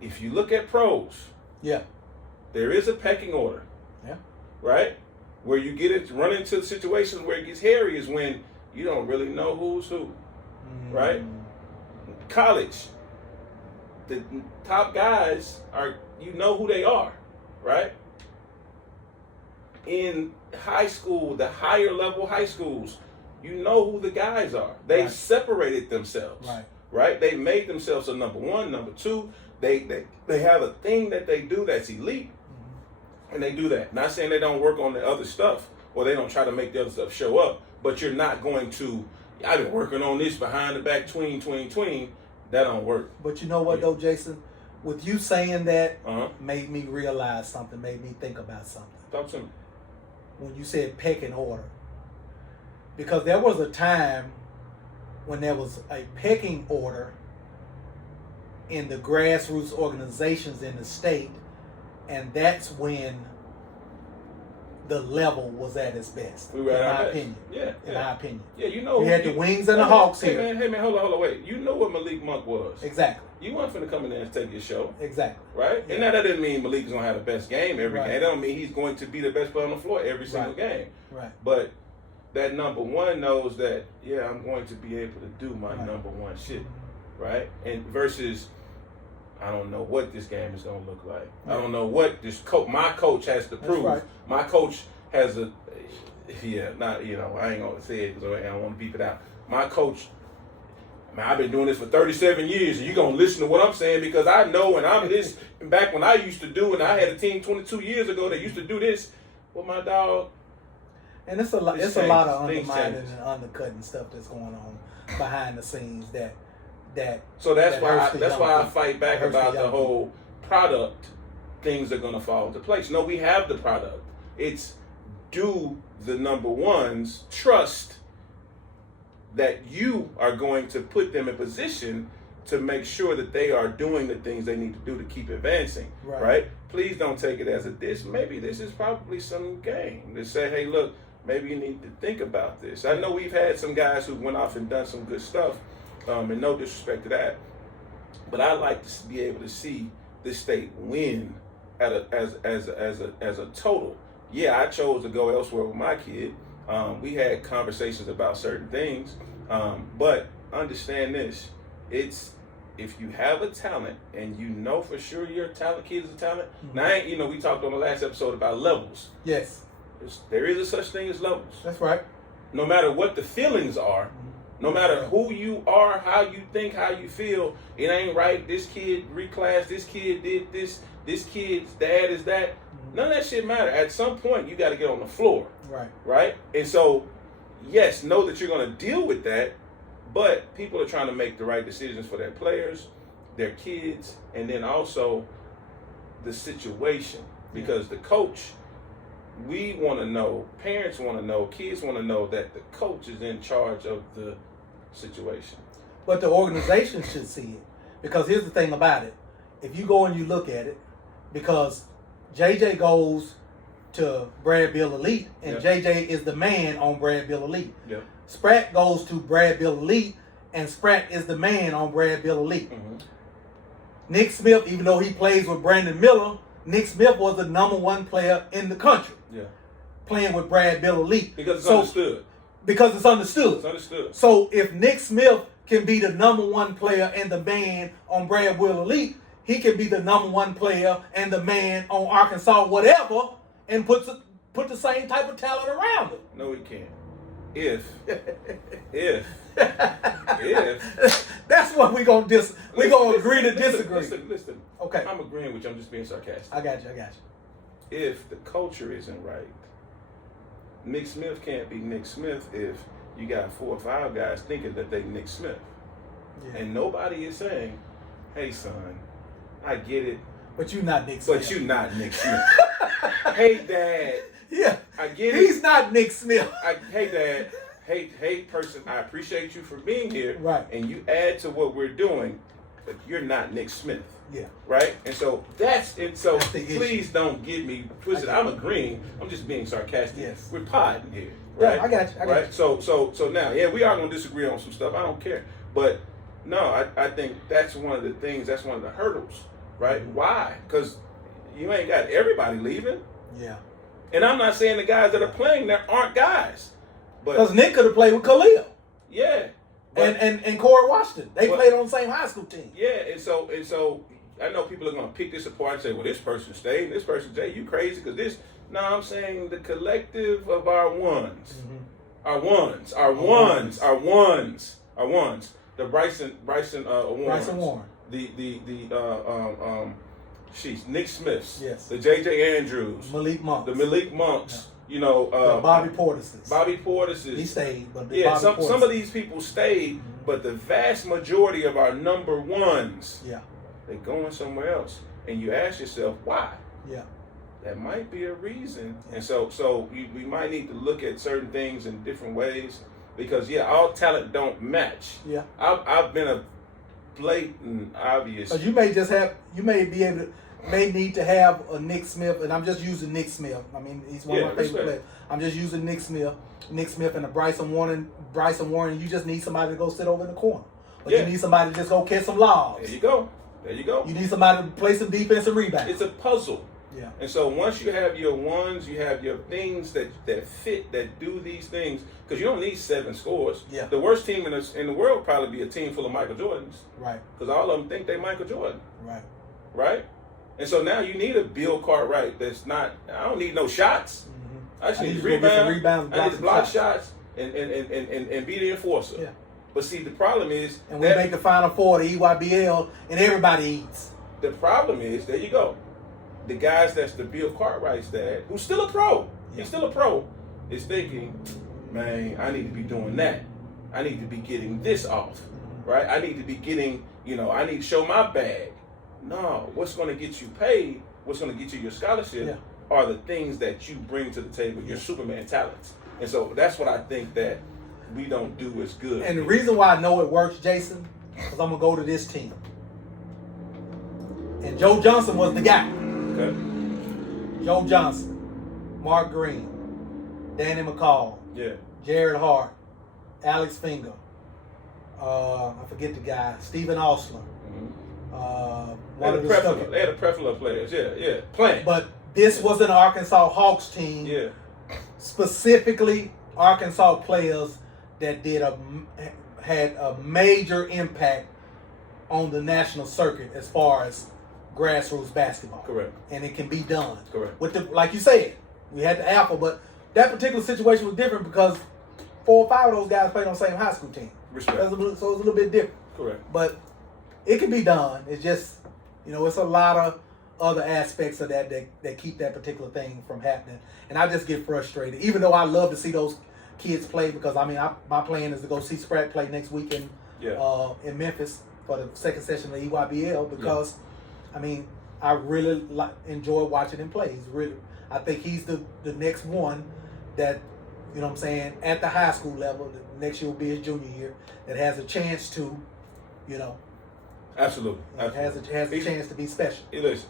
If you look at pros, there is a pecking order. Yeah. Right? Where you run into situations where it gets hairy is when you don't really know who's who. Right? College, the top guys you know who they are. Right? In high school, the higher level high schools, you know who the guys are. They've separated themselves. Right? They made themselves a number 1, number 2. They have a thing that they do that's elite, and they do that. Not saying they don't work on the other stuff, or they don't try to make the other stuff show up, but you're not going to, I've been working on this behind the back, tween. That don't work. But you know what, though, Jason? With you saying that, made me realize something, made me think about something. Talk to me. When you said pecking order. Because there was a time when there was a pecking order in the grassroots organizations in the state, and that's when the level was at its best. In my opinion. In my opinion. Yeah, you know. We had the Wings and the Hawks hey here. Man, hold on, wait. You know what Malik Monk was. Exactly. You weren't finna come in there and take your show. Exactly. Right? Yeah. And now that doesn't mean Malik's going to have the best game every Right. game. That don't mean he's going to be the best player on the floor every single game. Right. But that number one knows that, yeah, I'm going to be able to do my Right. number one shit. Right? And versus, I don't know what this game is going to look like. Right. I don't know what this my coach has to prove. right. My coach has a, yeah, not, you know, I ain't going to say it because I don't want to beep it out. My coach, man, I've been doing this for 37 years, and you're going to listen to what I'm saying because I know, and I'm this, back when I used to do, and I had a team 22 years ago that used to do this, well, my dog. And it's a lot. This It's a lot of changes. Things undermining changes. and undercutting stuff that's going on behind the scenes. So that's that why hurts the that's young why I people. fight back Hurts the about the young whole product. Things are going to fall into place. No, we have the product. It's do the number ones trust that you are going to put them in position to make sure that they are doing the things they need to do to keep advancing, right? Please don't take it as a diss. Maybe this is probably some game to say, hey, look, maybe you need to think about this. I know we've had some guys who went off and done some good stuff, and no disrespect to that, but I like to be able to see this state win as a total. Yeah, I chose to go elsewhere with my kid. We had conversations about certain things, but understand this: it's if you have a talent and you know for sure your talent kid is a talent. Mm-hmm. Now, we talked on the last episode about levels. Yes, there is a such thing as levels. that's right. No matter what the feelings are, no matter who you are, how you think, how you feel, it ain't right. This kid reclassed. This kid did this. This kid's dad is that. None of that shit matter. At some point, you got to get on the floor. Right. Right? And so, yes, know that you're going to deal with that, but people are trying to make the right decisions for their players, their kids, and then also the situation. Because the coach, we want to know, parents want to know, kids want to know that the coach is in charge of the situation. But the organization should see it. Because here's the thing about it. If you go and you look at it, because JJ goes to Brad Bill Elite, and JJ is the man on Brad Bill Elite. Yep. Spratt goes to Brad Bill Elite, and Spratt is the man on Brad Bill Elite. Mm-hmm. Nick Smith, even though he plays with Brandon Miller, Nick Smith was the number one player in the country. Yeah. Playing with Brad Bill Elite. Because it's understood. Because it's understood. It's understood. So if Nick Smith can be the number one player and the man on Brad Bill Elite, he can be the number one player and the man on Arkansas whatever, and put the same type of talent around him. No, he can't. If that's what we're gonna agree to disagree. Listen. Okay. I'm agreeing with you. I'm just being sarcastic. I got you. If the culture isn't right, Nick Smith can't be Nick Smith if you got 4 or 5 guys thinking that they Nick Smith. Yeah. And nobody is saying, hey son, I get it. But you're not Nick Smith. But you're not Nick Smith. Hey dad. Yeah. I get it. He's not Nick Smith. Hey dad. Hey person, I appreciate you for being here. Right. And you add to what we're doing, but you're not Nick Smith. Yeah. Right? And so that's it. So That's the please issue. don't get me twisted. I'm agreeing. I'm just being sarcastic. Yes. We're podding here. Yeah, Right? I got you. Right? So now, yeah, we are gonna disagree on some stuff. I don't care. But no, I think that's one of the things, that's one of the hurdles. Right? Why? Because you ain't got everybody leaving. Yeah. And I'm not saying the guys that are playing there aren't guys. Because But Nick could have played with Khalil yeah. But, and Corey Washington. They played on the same high school team. yeah, and so I know people are gonna pick this apart and say, well, this person stayed, and this person, Jay, you crazy because this. No, I'm saying the collective of our ones, our ones. The Bryson Warren. Nick Smiths. Yes. The J.J. Andrews. Malik Monks. The Malik Monks. Yeah. Bobby Portis. Portis. He stayed, but some of these people stayed, but the vast majority of our number ones, they're going somewhere else. And you ask yourself, why? Yeah. That might be a reason. And so we might need to look at certain things in different ways because, all talent don't match. Yeah. I've been a blatant, obvious. Because may need to have a Nick Smith, and I'm just using Nick Smith. I mean, he's one of my favorite players. I'm just using Nick Smith and a Bryson Warren. You just need somebody to go sit over in the corner. but you need somebody to just go catch some lobs. There you go. There you go. You need somebody to play some defense and rebound. It's a puzzle. Yeah. And so once you have your ones, you have your things that fit, that do these things, because you don't need 7 scores. Yeah. The worst team in the world would probably be a team full of Michael Jordans. Right. Because all of them think they Michael Jordan. Right. Right? And so now you need a Bill Cartwright that's not, I don't need no shots. Mm-hmm. I just need to rebound. I need to block shots and be the enforcer. Yeah. But see, the problem is... And we make the Final Four, the EYBL, and everybody eats. The problem is, there you go. The guys that's the Bill Cartwright's dad, who's still a pro, he's still a pro, is thinking, man, I need to be doing that. I need to be getting this off, right? I need to be getting, I need to show my bag. No, what's going to get you paid, what's going to get you your scholarship are the things that you bring to the table, your Superman talents. And so that's what I think that we don't do as good. And the reason why I know it works, Jason, because I'm going to go to this team. And Joe Johnson was the guy. Okay. Joe Johnson, Mark Green, Danny McCall, Jared Hart, Alex Finger, I forget the guy, Stephen Osler. They had a plethora of players, playing. But this was an Arkansas Hawks team, specifically Arkansas players that had a major impact on the national circuit as far as grassroots basketball. Correct. And it can be done. Correct. With like you said, we had the alpha, but that particular situation was different because 4 or 5 of those guys played on the same high school team. Respect. So it was a little bit different. Correct. But it can be done. It's just, it's a lot of other aspects of that keep that particular thing from happening. And I just get frustrated, even though I love to see those kids play because, my plan is to go see Spratt play next week in Memphis for the second session of the EYBL because, I really enjoy watching him play. I think he's the next one that, at the high school level, next year will be his junior year, that has a chance to, Absolutely. has a chance to be special. Listen,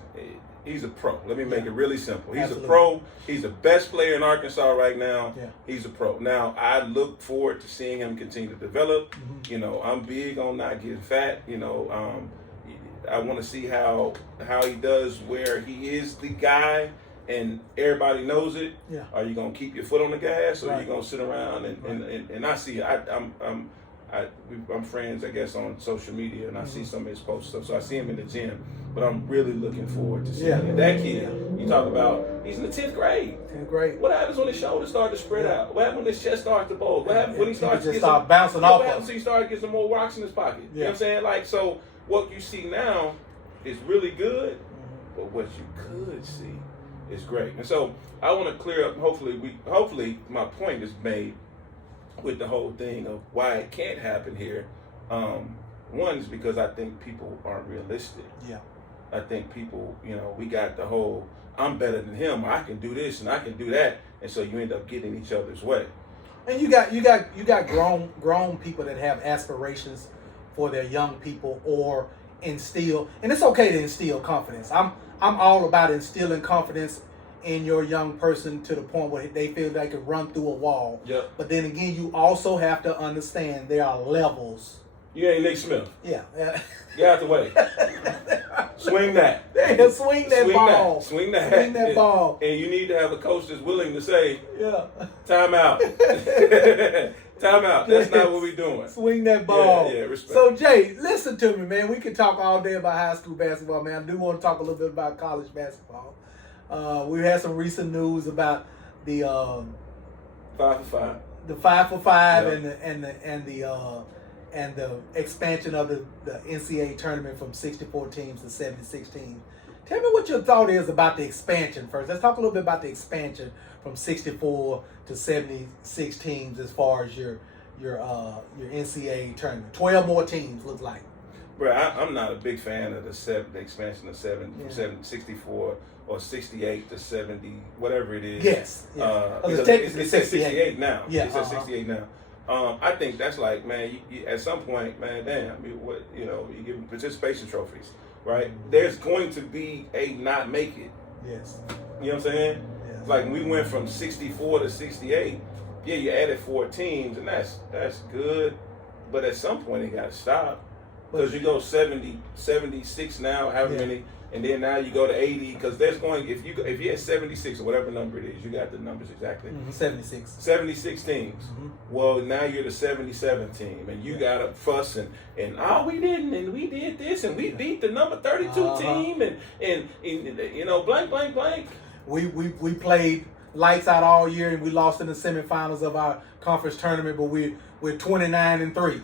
he's a pro. Let me make it really simple. He's a pro. He's the best player in Arkansas right now. Yeah. He's a pro. Now, I look forward to seeing him continue to develop. Mm-hmm. I'm big on not getting fat. I want to see how he does where he is the guy and everybody knows it. Yeah. Are you going to keep your foot on the gas or are you going to sit around and I see it. I'm friends, I guess, on social media, and I see some of his posts stuff. So I see him in the gym, but I'm really looking forward to seeing him. That kid, you talk about, he's in the 10th grade. 10th grade. What happens when his shoulders start to spread out? What happens when his chest starts to bulge? What happens when he starts to start bouncing off? What happens when he starts getting some more rocks in his pocket? You know what I'm saying? Like, so what you see now is really good, but what you could see is great. And so I want to clear up. Hopefully, my point is made with the whole thing of why it can't happen here. One is because I think people aren't realistic. Yeah. I think people, we got the whole, I'm better than him, or I can do this and I can do that, and so you end up getting each other's way. And you got grown people that have aspirations for their young people or instill, and it's okay to instill confidence. I'm all about instilling confidence in your young person to the point where they feel they can run through a wall. Yep. But then again, you also have to understand there are levels. You ain't Nick Smith. Yeah. Get out the way. Swing that. Yeah, swing that ball. Swing that. Swing that ball. And you need to have a coach that's willing to say, time out. Time out. That's not what we're doing. Swing that ball. Yeah, respect. So, Jay, listen to me, man. We can talk all day about high school basketball, man. I do want to talk a little bit about college basketball. We had some recent news about the 5 for 5. The 5 for 5 and the expansion of the NCAA tournament from 64 teams to 76 teams. Tell me what your thought is about the expansion first. Let's talk a little bit about the expansion from 64 to 76 teams as far as your NCAA tournament. 12 more teams looks like. Bro, I'm not a big fan of the expansion of 64 or 68 to 70, whatever it is. Yes. It's at 68 now. Yeah, it's at 68 now. I think that's like, man, you, at some point, man, damn, you give them participation trophies, right? Mm-hmm. There's going to be a not make it. Yes. You know what I'm saying? Yes. Like, we went from 64 to 68. Yeah, you added 4 teams, and that's good. But at some point, it got to stop. Because you go 70, 76 now, however many, and then now you go to 80. Because there's going if you had 76 or whatever number it is, you got the numbers exactly. 76. 76 teams. Well, now you're the 77th team, and you got to fuss and we didn't, and we did this, and we beat the number 32 team, and you know blank. We played lights out all year, and we lost in the semifinals of our conference tournament, but we're 29-3.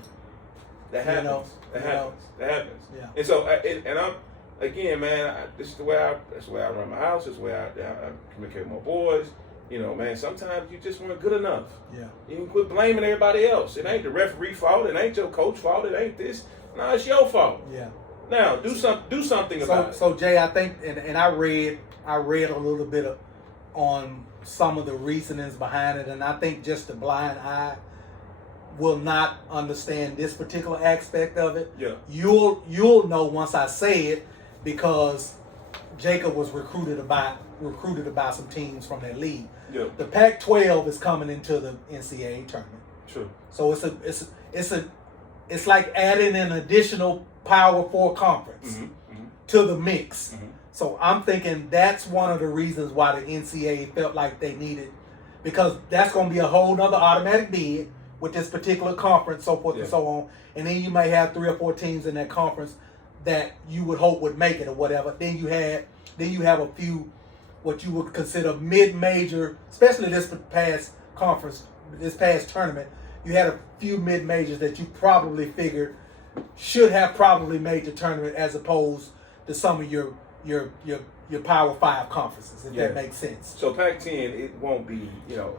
That happens. You know, that happens. Yeah. And so, and I'm again, man. This is the way that's the way I run my house. This is the way I communicate with my boys. You know, man. Sometimes you just weren't good enough. Yeah. You can quit blaming everybody else. It ain't the referee fault. It ain't your coach fault. It ain't this. No, it's your fault. Yeah. Now do something about it. So Jay, I think, and I read a little bit on some of the reasonings behind it, and I think just the blind eye will not understand this particular aspect of it. Yeah. You'll know once I say it, because Jacob was recruited by some teams from that league. Yeah. The Pac-12 is coming into the NCAA tournament. True. So it's like adding an additional Power 4 conference to the mix. So I'm thinking that's one of the reasons why the NCAA felt like they needed, because that's going to be a whole nother automatic bid with this particular conference, so forth and so on. And then you may have 3 or 4 teams in that conference that you would hope would make it or whatever. Then you have a few what you would consider mid-major, especially this past tournament. You had a few mid-majors that you probably figured should have probably made the tournament, as opposed to some of your Power 5 conferences, if that makes sense. So Pac-10, it won't be, you know,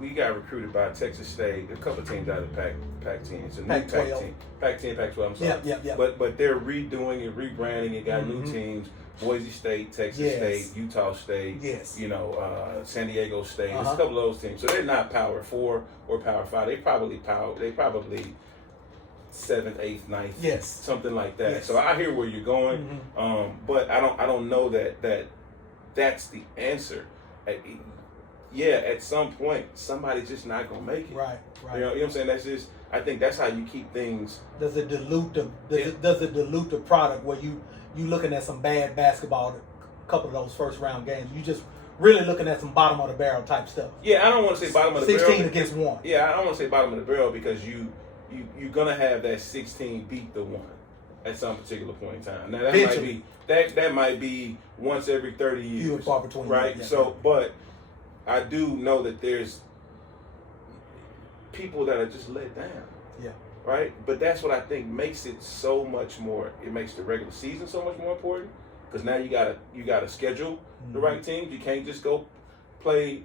we got recruited by Texas State, a couple of teams out of Pac-10. It's a new Pac-10. Pac-10, Pac-12, I'm sorry. Yeah. But they're redoing it, rebranding it, got new teams. Boise State, Texas State, Utah State, you know, San Diego State. There's a couple of those teams. So they're not Power 4 or Power 5. They probably 7th, 8th, 9th, something like that. Yes. So I hear where you're going, but I don't know that's the answer. At some point somebody's just not gonna make it. Right. You know what I'm saying? That's just, I think that's how you keep things. Does it dilute the product where you looking at some bad basketball, a couple of those first round games? You just really looking at some bottom of the barrel type stuff. Yeah, I don't want to say bottom of the 16 barrel. 16 against 1. Yeah, I don't want to say bottom of the barrel, because you're gonna have that 16 beat the 1 at some particular point in time. Now that might be once every 30 years. Few and far between. Right. Yeah. So, but I do know that there's people that are just let down. Yeah. Right. But that's what I think makes it so much more. It makes the regular season so much more important, because now you gotta schedule the right teams. You can't just go play,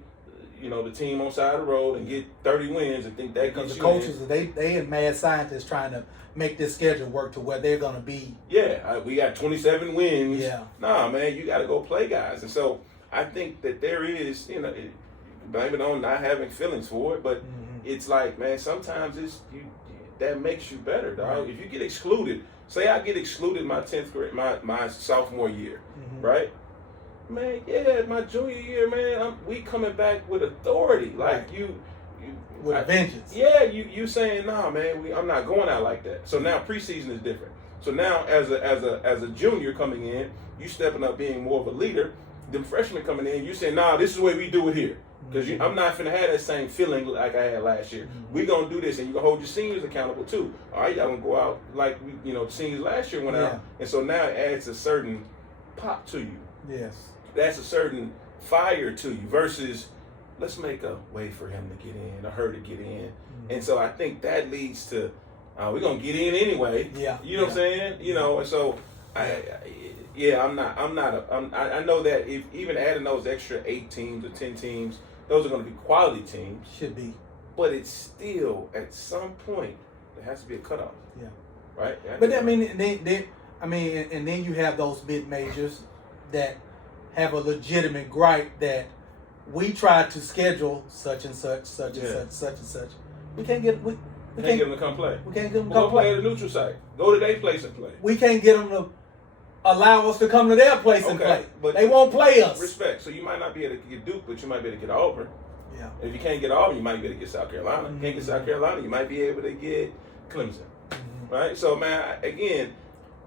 you know, the team on side of the road and get 30 wins and think that because gets the coaches they and mad scientists trying to make this schedule work to where they're gonna be. Yeah, we got 27 wins. Yeah. Nah, man, you got to go play guys, and so I think that there is, you know, blame it on not having feelings for it, but it's like, man, sometimes that makes you better, dog. Right. If you get excluded, say I get excluded my 10th grade, my sophomore year, right? Man, my junior year, man, we coming back with authority, like with vengeance. Yeah, you saying, nah, man, I'm not going out like that. So now preseason is different. So now as a junior coming in, you stepping up being more of a leader. Them freshmen coming in, you saying, nah, this is the way we do it here. Because I'm not finna have that same feeling like I had last year. We gonna do this, and you gonna hold your seniors accountable too. All right, y'all gonna go out like the seniors last year went out, and so now it adds a certain pop to you. Yes, that's a certain fire to you versus let's make a way for him to get in or her to get in, and so I think that leads to we're gonna get in anyway. Yeah, you know what I'm saying? You know, and so I know that if even adding those extra 8 teams or 10 teams, those are going to be quality teams. Should be. But it's still, at some point, there has to be a cutoff. Yeah. Right? But I mean, and then you have those mid-majors that have a legitimate gripe that we tried to schedule such and such, such and such. We can't get we can't get them to come play. We can't get them to come play at a neutral site. Go to their place and play. We can't get them to allow us to come to their place and play. But they won't play us. Respect. So you might not be able to get Duke, but you might be able to get Auburn. Yeah. If you can't get Auburn, you might be able to get South Carolina. Can't get South Carolina, you might be able to get Clemson. right? So man, again,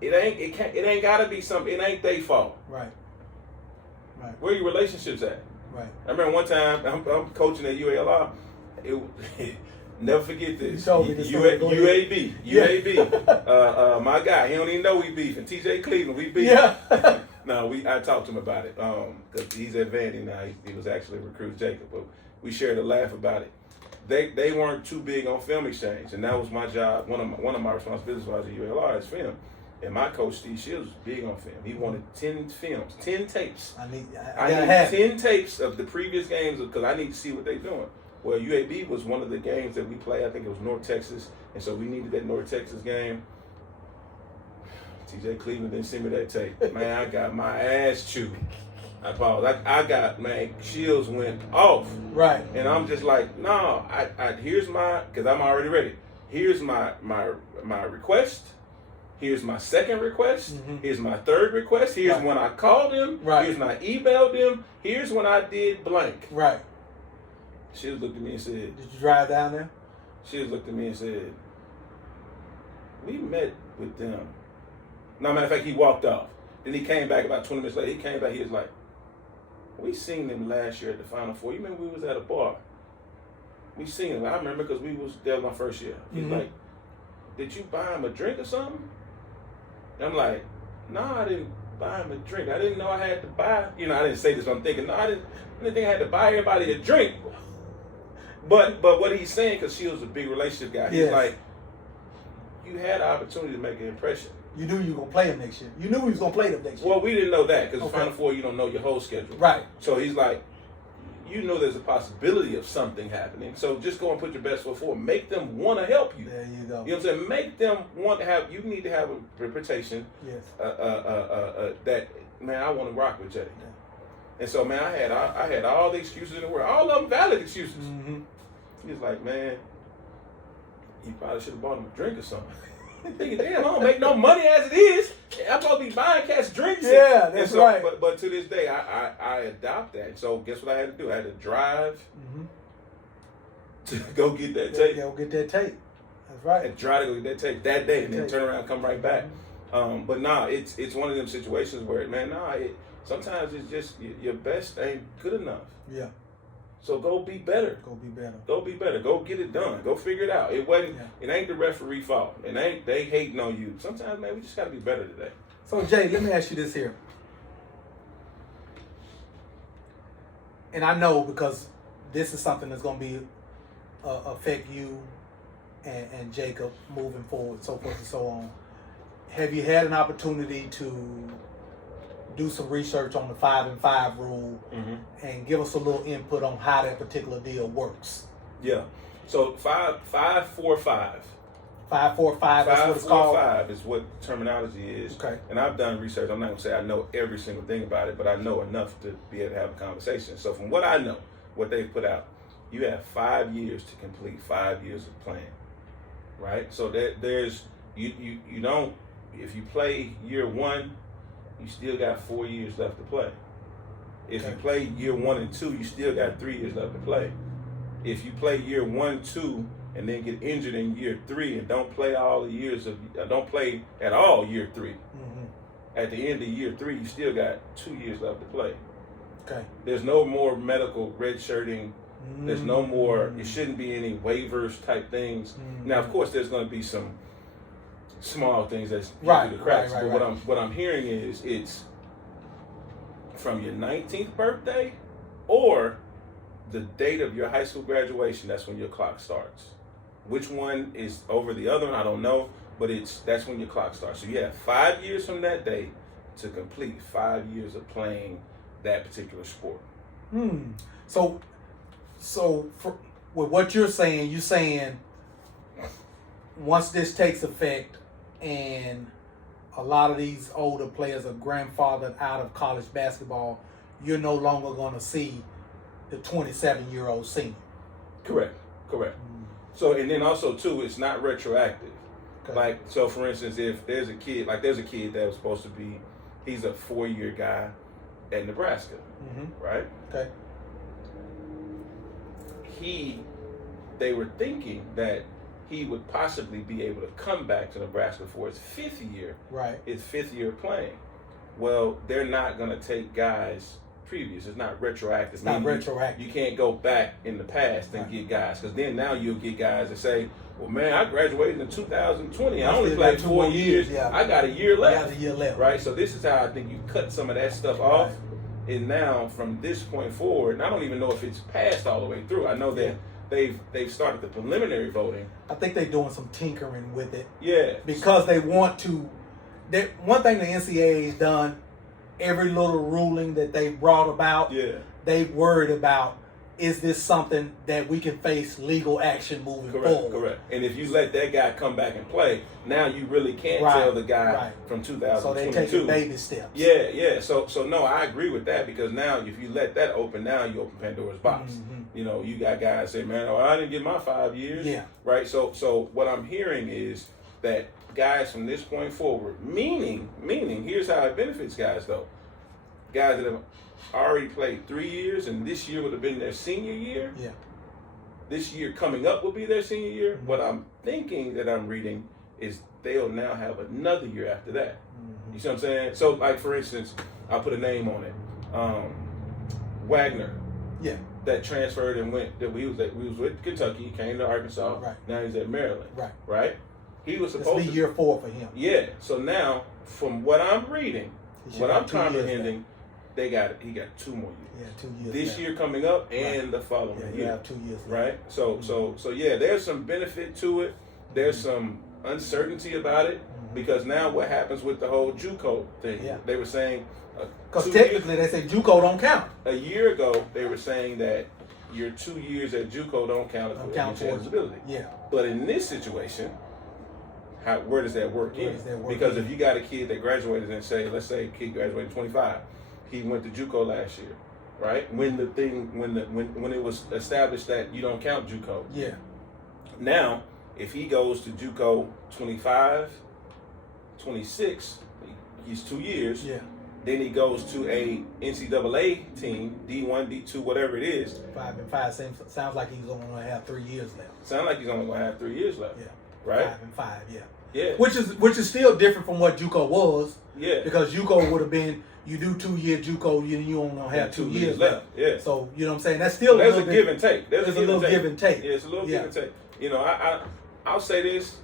it ain't gotta be something. It ain't their fault. Right. Where your relationships at? Right. I remember one time I'm coaching at UALR. Never forget this. You told me this story. UAB. My guy, he don't even know we beefing. TJ Cleveland, we beefing. Yeah. No, I talked to him about it because he's at Vandy now. He was actually recruiting Jacob, but we shared a laugh about it. They weren't too big on film exchange, and that was my job. One of my responsibilities while I was at UALR is film. And my coach Steve Shields was big on film. He wanted 10 films, 10 tapes. I need 10 tapes of the previous games because I need to see what they're doing. Well, UAB was one of the games that we played. I think it was North Texas, and so we needed that North Texas game. TJ Cleveland didn't send me that tape. Man, I got my ass chewed. I got, man, Shields went off. Right. And I'm just like, no, here's my, because I'm already ready. Here's my request. Here's my second request. Mm-hmm. Here's my third request. Here's when I called him. Right. Here's when I emailed him. Here's when I did blank. Right. She looked at me and said, "Did you drive down there?" She looked at me and said, "We met with them." No, matter of fact, he walked off. Then he came back about 20 minutes later. He came back. He was like, "We seen them last year at the Final Four. You remember we was at a bar? We seen them. I remember because that was my first year." He's like, "Did you buy him a drink or something?" And I'm like, "No, I didn't buy him a drink. I didn't know I had to buy." I didn't say this. But I'm thinking, no, I didn't think I had to buy everybody a drink. But what he's saying, because she was a big relationship guy, he's like, you had an opportunity to make an impression. You knew you were going to play him next year. You knew he was going to play them next year. Well, we didn't know that because the Final Four, you don't know your whole schedule. Right. So he's like, you know there's a possibility of something happening. So just go and put your best foot forward. Make them want to help you. There you go. You know what I'm saying? Make them want to have, you need to have a reputation that, man, I want to rock with Jay. Yeah. And so, man, I had all the excuses in the world. All of them valid excuses. Mm-hmm. He was like, man, you probably should have bought him a drink or something. I'm thinking, damn, I don't make no money as it is. I'm supposed to be buying cats drinks. Yeah, that's right. But to this day, I adopt that. So guess what I had to do? I had to drive to go get that tape. Go get that tape. That's right. And drive to go get that tape that day and then turn around and come right back. But nah, it's one of them situations where, man, sometimes it's just your best ain't good enough. Yeah. So go be better. Go be better. Go get it done. Go figure it out. It wasn't. Yeah. It ain't the referee fault. It ain't they hating on you. Sometimes, man, we just got to be better today. So Jay, let me ask you this here. And I know because this is something that's going to be affect you and Jacob moving forward, so forth and so on. Have you had an opportunity to do some research on the 5-and-5 rule and give us a little input on how that particular deal works? Yeah. So 5-4-5. 5-4-5. That's what it's called. 5 is what terminology is. Okay. And I've done research. I'm not gonna say I know every single thing about it, but I know enough to be able to have a conversation. So from what I know, what they've put out, you have 5 years to complete 5 years of playing. Right. So there's you don't, if you play year 1. You still got 4 years left to play. If you play year 1 and 2, you still got 3 years left to play. If you play year 1, 2, and then get injured in year 3 and don't play all the years don't play at all year 3. At the end of year 3, you still got 2 years left to play. Okay. There's no more medical redshirting. There's no more. It shouldn't be any waivers type things. Now, of course, there's going to be some small things that's through the cracks. But what I'm hearing is it's from your 19th birthday or the date of your high school graduation. That's when your clock starts. Which one is over the other one, I don't know, but that's when your clock starts. So you have 5 years from that date to complete 5 years of playing that particular sport. So with what you're saying once this takes effect, and a lot of these older players are grandfathered out of college basketball, you're no longer going to see the 27-year-old senior. Correct. So, and then also, too, it's not retroactive. Okay. Like, so for instance, if there's a kid that was supposed to be, he's a 4-year guy at Nebraska, right? Okay. They were thinking that he would possibly be able to come back to Nebraska for his 5th year. Right. His 5th year playing. Well, they're not going to take guys previous. It's not retroactive. It's not retroactive. You can't go back in the past and get guys, because then now you'll get guys that say, well, man, I graduated in 2020. I only played 4 years. Yeah. I got a year left. I got a year left. Right? So this is how I think you cut some of that stuff off. And now from this point forward, and I don't even know if it's passed all the way through. I know that they've started the preliminary voting. I think they're doing some tinkering with it. Yeah. Because they want to. One thing the NCAA's done, every little ruling that they brought about, they've worried about, is this something that we can face legal action moving forward? Correct. And if you let that guy come back and play, now you really can't tell the guy from 2022. So they take baby steps. Yeah. So no, I agree with that, because now if you let that open, now you open Pandora's box. Mm-hmm. You know, you got guys say, man, I didn't get my 5 years. Yeah. Right. So what I'm hearing is that guys from this point forward, meaning, here's how it benefits guys though. Guys that have already played 3 years, and this year would have been their senior year. Yeah. This year coming up will be their senior year. Mm-hmm. What I'm thinking that I'm reading is they'll now have another year after that. Mm-hmm. You see what I'm saying? So, like for instance, I'll put a name on it. Wagner. Yeah. That transferred and went. That we was with Kentucky, came to Arkansas. Right. Now he's at Maryland. Right. Right. He was supposed to be year 4 for him. Yeah. So now, from what I'm reading, what I'm comprehending, he got 2 more years. Yeah, 2 years. This year coming up and the following year. You have 2 years left. Right. So yeah, there's some benefit to it. There's some uncertainty about it, because now what happens with the whole JUCO thing? Yeah. They were saying because technically they say JUCO don't count. A year ago they were saying that your 2 years at JUCO don't count towards eligibility. Yeah. But in this situation, where does that work in? Because if you got a kid that graduated and let's say a kid graduated 25, he went to JUCO last year, right? When it was established that you don't count JUCO. Yeah. Now, if he goes to JUCO 25, 26, he's 2 years. Yeah. Then he goes to a NCAA team, D1, D2, whatever it is. 5 and 5 sounds like he's only going to have 3 years left. Sounds like he's only going to have 3 years left. Yeah. Right. 5 and 5. Yeah. Yeah. Which is still different from what JUCO was. Yeah. Because JUCO would have been, you do 2 year JUCO, you only gonna have 2 years left. Yeah. So you know what I'm saying? That's still there's a give and take. There's a little give and take. Yeah, it's a little give and take. You know, I'll say this,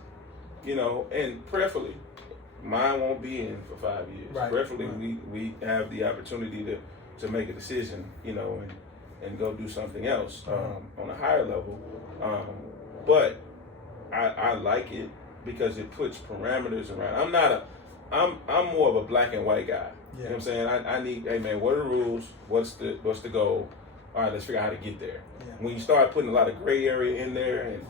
you know, and prayerfully, mine won't be in for 5 years. Right. Prayerfully, we have the opportunity to make a decision, you know, and go do something else on a higher level. But I like it because it puts parameters around. I'm more of a black and white guy. Yeah. You know what I'm saying? I need, hey man, what are the rules? What's the goal? All right, let's figure out how to get there. Yeah. When you start putting a lot of gray area in there, and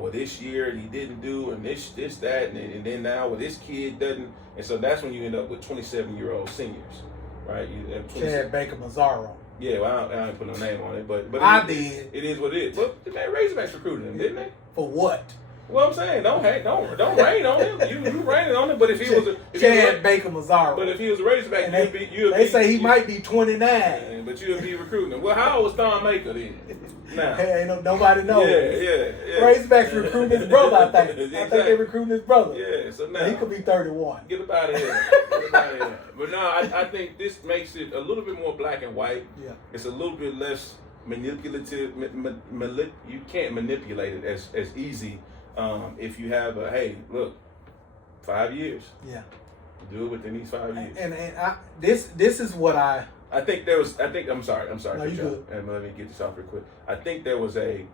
well, this year he didn't do, and this that, and then now well, this kid doesn't, and so that's when you end up with 27-year-old seniors, right? Chad Baker Mazzaro. Yeah, well, I didn't put no name on it, but I did. It is what it is. Well, man, Razorbacks recruited him, didn't they? For what? Well, I'm saying don't rain on him. You raining on him, but if he was Chad Baker Mazzaro. But if he was a Razorback, they say he might be 29. But you'll be recruiting him. Well, how old was Thon Maker then? Now, hey, nobody knows. Yeah. Razorbacks recruiting his brother, I think. Exactly. I think they recruiting his brother. Yeah, so now he could be 31. Get up out of here. But no, I think this makes it a little bit more black and white. Yeah. It's a little bit less manipulative. You can't manipulate it as easy. If you have a 5 years. Yeah. Do it within these 5 years. And this is what I think I'm sorry. No, you good. And let me get this off real quick. I think there was a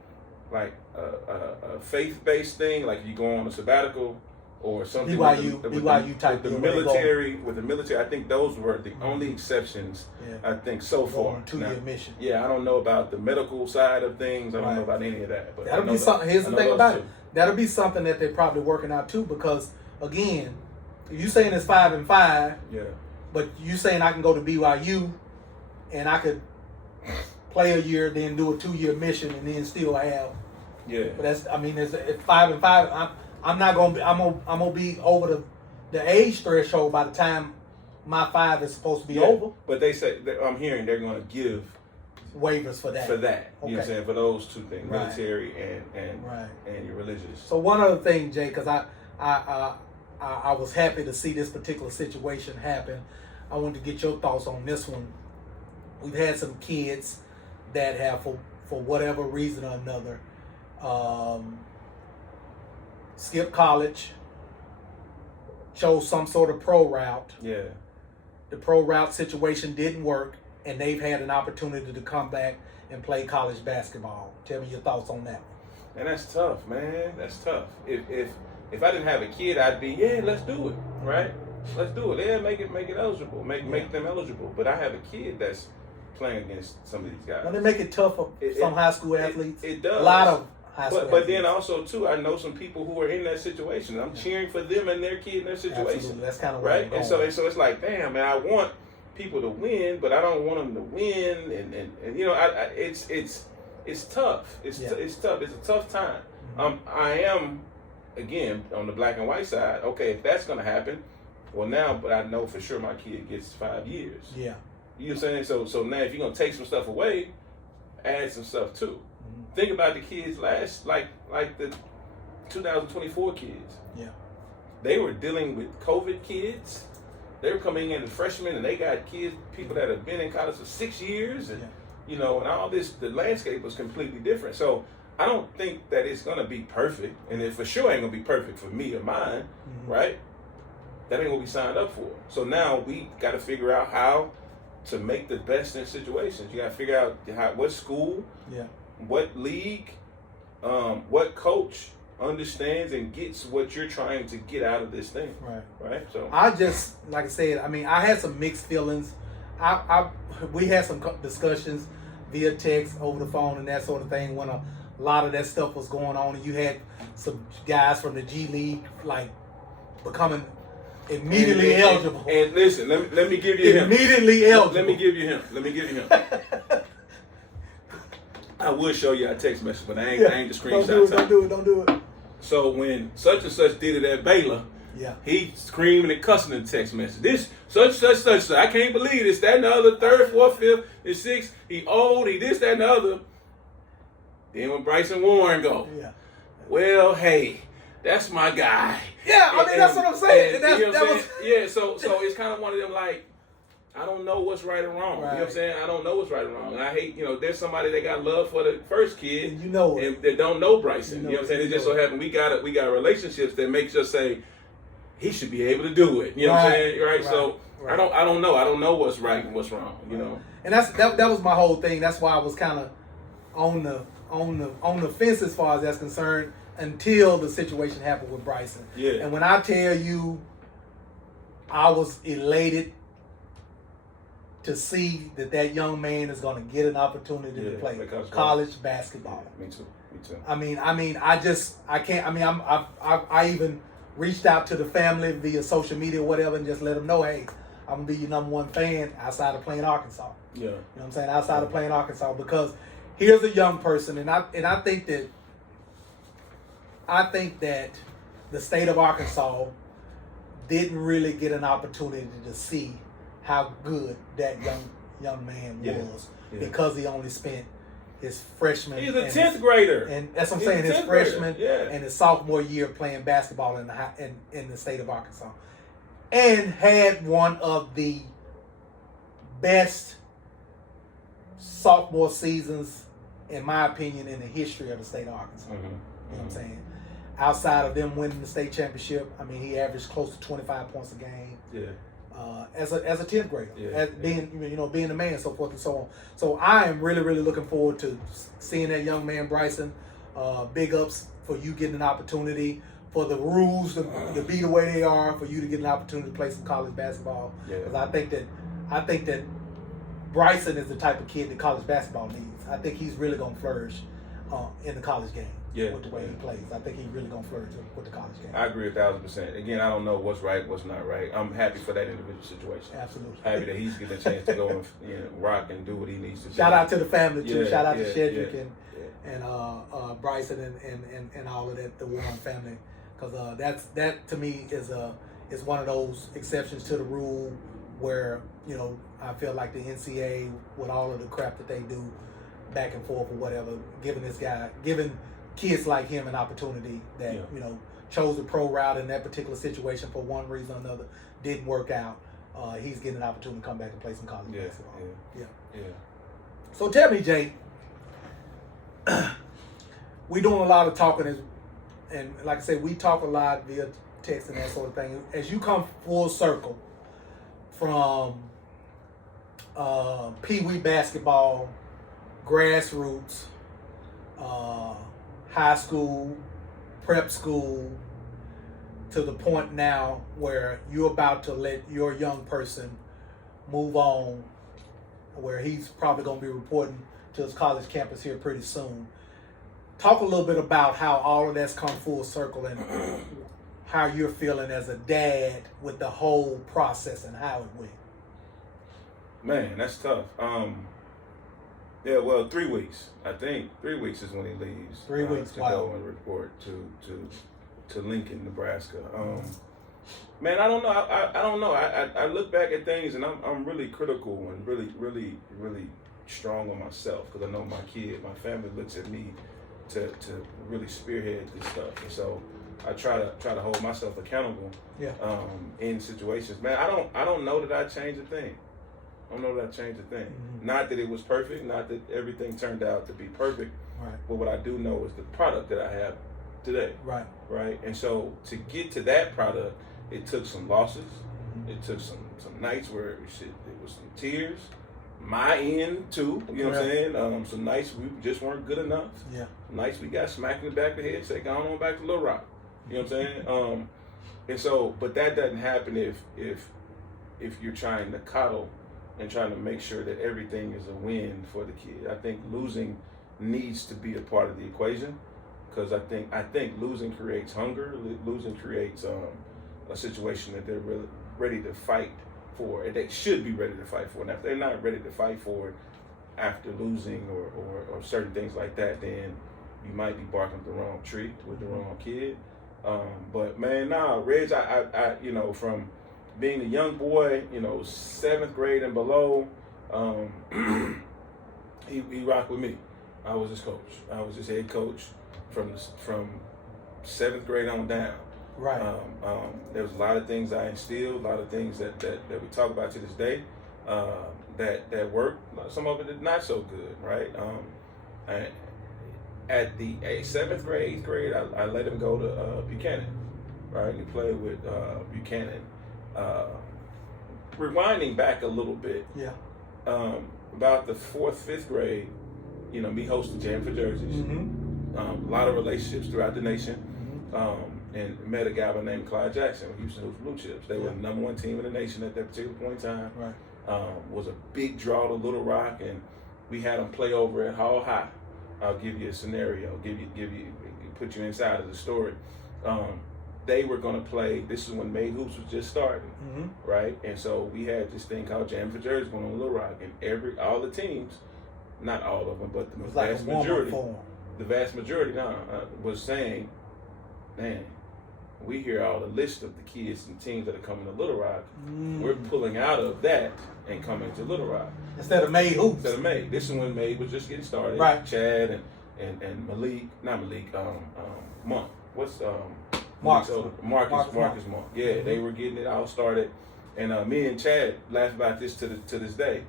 faith-based thing, like you go on a sabbatical or something. BYU type with the military. With the military, I think those were the only exceptions. Yeah. I think so far. 2-year mission. Yeah, I don't know about the medical side of things. I don't know about any of that. But that'll be something. Here's the thing about it. That'll be something that they're probably working out too, because again, if you saying it's 5 and 5, but you saying I can go to BYU and I could play a year, then do a 2-year mission, and then still have. Yeah. But it's 5 and 5. I'm not gonna be. I'm gonna be over the age threshold by the time my 5 is supposed to be over. But they say I'm hearing they're going to give waivers for that. For that, you know what I'm saying? For those two things, Right. military and your religious. So one other thing, Jay, because I was happy to see this particular situation happen. I wanted to get your thoughts on this one. We've had some kids that have, for whatever reason or another, skipped college, chose some sort of pro route. Yeah. The pro route situation didn't work, and they've had an opportunity to come back and play college basketball. Tell me your thoughts on that. And that's tough, man. That's tough. If I didn't have a kid, I'd be, let's do it, right? Let's do it. Yeah, make it eligible. Make them eligible. But I have a kid that's playing against some of these guys. Now they make it tough for some high school athletes. It does. A lot of high school athletes. But then also too, I know some people who are in that situation. I'm cheering for them and their kid in their situation. Absolutely. That's kind of right. And so it's like, damn, man, I want people to win, but I don't want them to win. And you know, it's tough. It's tough. It's a tough time. Mm-hmm. I am, again, on the black and white side. Okay, if that's gonna happen, well now, but I know for sure my kid gets 5 years. Yeah. You know what I'm saying? So now if you're gonna take some stuff away, add some stuff too. Mm-hmm. Think about the kids like the 2024 kids. Yeah. They were dealing with COVID kids. They were coming in as freshmen, and they got kids, people that have been in college for 6 years, and you know, and all this. The landscape was completely different. So I don't think that it's gonna be perfect, and it for sure ain't gonna be perfect for me or mine, right? That ain't what we signed up for. So now we got to figure out how to make the best in situations. You got to figure out what school, what league, what coach understands and gets what you're trying to get out of this thing. Right. So I just, like I said, I mean, I had some mixed feelings. We had some discussions via text, over the phone, and that sort of thing when a lot of that stuff was going on, and you had some guys from the G League like becoming immediately eligible. And listen, let me give you him. Immediately eligible. Let me give you him. I would show you a text message, but I ain't the screenshot. Don't do it. So when such and such did it at Baylor, he screaming and cussing in the text message. This such. I can't believe this, that, and the other, third, fourth, fifth, and sixth. He old, he this, that, and the other. Then when Bryson Warren go, well, hey, that's my guy. Yeah, I mean, that's what I'm saying. So it's kind of one of them like, I don't know what's right or wrong. You know what I'm saying? I don't know what's right or wrong. And I hate, there's somebody that got love for the first kid, and and they don't know Bryson. You know what I'm saying? It just so happened we got relationships that makes us say he should be able to do it. You know what I'm saying? Right. So I don't know. I don't know what's right and what's wrong. You know. And that was my whole thing. That's why I was kind of on the fence as far as that's concerned, until the situation happened with Bryson. Yeah. And when I tell you, I was elated to see that young man is going to get an opportunity to play college basketball. Me too. I even reached out to the family via social media or whatever and just let them know, hey, I'm going to be your number one fan outside of playing Arkansas. Yeah. You know what I'm saying? Outside of playing Arkansas, because here's a young person, and I think that the state of Arkansas didn't really get an opportunity to see how good that young man was because he only spent his freshman. He's a 10th grader, and that's what I'm saying. His freshman and his sophomore year playing basketball in the state of Arkansas, and had one of the best sophomore seasons, in my opinion, in the history of the state of Arkansas. You know what I'm saying? Outside of them winning the state championship, I mean, he averaged close to 25 points a game. Yeah. As a 10th grader, being the man, so forth and so on. So I am really, really looking forward to seeing that young man, Bryson. Big ups for you getting an opportunity, for the rules to be the way they are, for you to get an opportunity to play some college basketball. Because I think that Bryson is the type of kid that college basketball needs. I think he's really going to flourish in the college game. With the way he plays, I think he's really gonna flourish with the college game. I agree 1,000%. Again, I don't know what's right, what's not right. I'm happy for that individual situation. Absolutely. Happy that he's getting a chance to go and rock and do what he needs to do. Shout out to the family too. Shout out to Shedrick and Bryson and all of that, the Warren family, because that to me is one of those exceptions to the rule where I feel like the NCAA, with all of the crap that they do back and forth or whatever, giving kids like him an opportunity that, chose the pro route in that particular situation for one reason or another, didn't work out. He's getting an opportunity to come back and play some college basketball. Yeah. So tell me, Jay, we doing a lot of talking, and like I said, we talk a lot via text and that sort of thing. As you come full circle from Pee Wee basketball, grassroots, high school, prep school, to the point now where you're about to let your young person move on, where he's probably going to be reporting to his college campus here pretty soon. Talk a little bit about how all of that's come full circle and how you're feeling as a dad with the whole process and how it went. Man, that's tough. 3 weeks. I think 3 weeks is when he leaves. 3 weeks. To go and report to Lincoln, Nebraska. Man, I don't know. I don't know. I look back at things and I'm really critical and really strong on myself, because I know my family looks at me to really spearhead this stuff, and so I try to hold myself accountable. In situations. Man, I don't know that I changed a thing. I don't know that I changed a thing. Mm-hmm. Not that it was perfect, not that everything turned out to be perfect. Right. But what I do know is the product that I have today. Right. Right. And so to get to that product, it took some losses. Mm-hmm. It took some nights where it was some tears. My end too. You know what I'm saying? Some nights we just weren't good enough. Yeah. Some nights we got smacked in the back of the head, say, "Go on back to Little Rock." You know what I'm saying? And so, but that doesn't happen if you're trying to coddle and trying to make sure that everything is a win for the kid. I think losing needs to be a part of the equation, because I think losing creates hunger. Losing creates a situation that they're really ready to fight for, and they should be ready to fight for. And if they're not ready to fight for it after losing or certain things like that, then you might be barking up the wrong tree with the wrong kid. But man, Reg, I from being a young boy, 7th grade and below, he rocked with me. I was his coach. I was his head coach from 7th grade on down. Right. There was a lot of things I instilled, a lot of things that we talk about to this day, that worked. Some of it is not so good, right? At the 7th grade, 8th grade, I let him go to Buchanan, right? He played with Buchanan. Rewinding back a little bit, about the 4th, 5th grade, me hosting Jam for Jerseys. Mm-hmm. A lot of relationships throughout the nation, and met a guy by the name of Clyde Jackson with Houston Hoops Blue Chips. They were the number 1 team in the nation at that particular point in time. Right. Was a big draw to Little Rock, and we had them play over at Hall High. I'll give you a scenario, put you inside of the story. They were going to play, this is when Made Hoops was just starting, right? And so we had this thing called Jam for Jersey going on in Little Rock, and all the teams, not all of them, but the vast majority was saying, man, we hear all the list of the kids and teams that are coming to Little Rock. We're pulling out of that and coming to Little Rock. Instead of Made Hoops. Instead of Made. This is when Made was just getting started. Right. Chad and Malik, not Malik, Monk. What's Marcus Monk. Yeah, they were getting it all started. And me and Chad laugh about this to this day.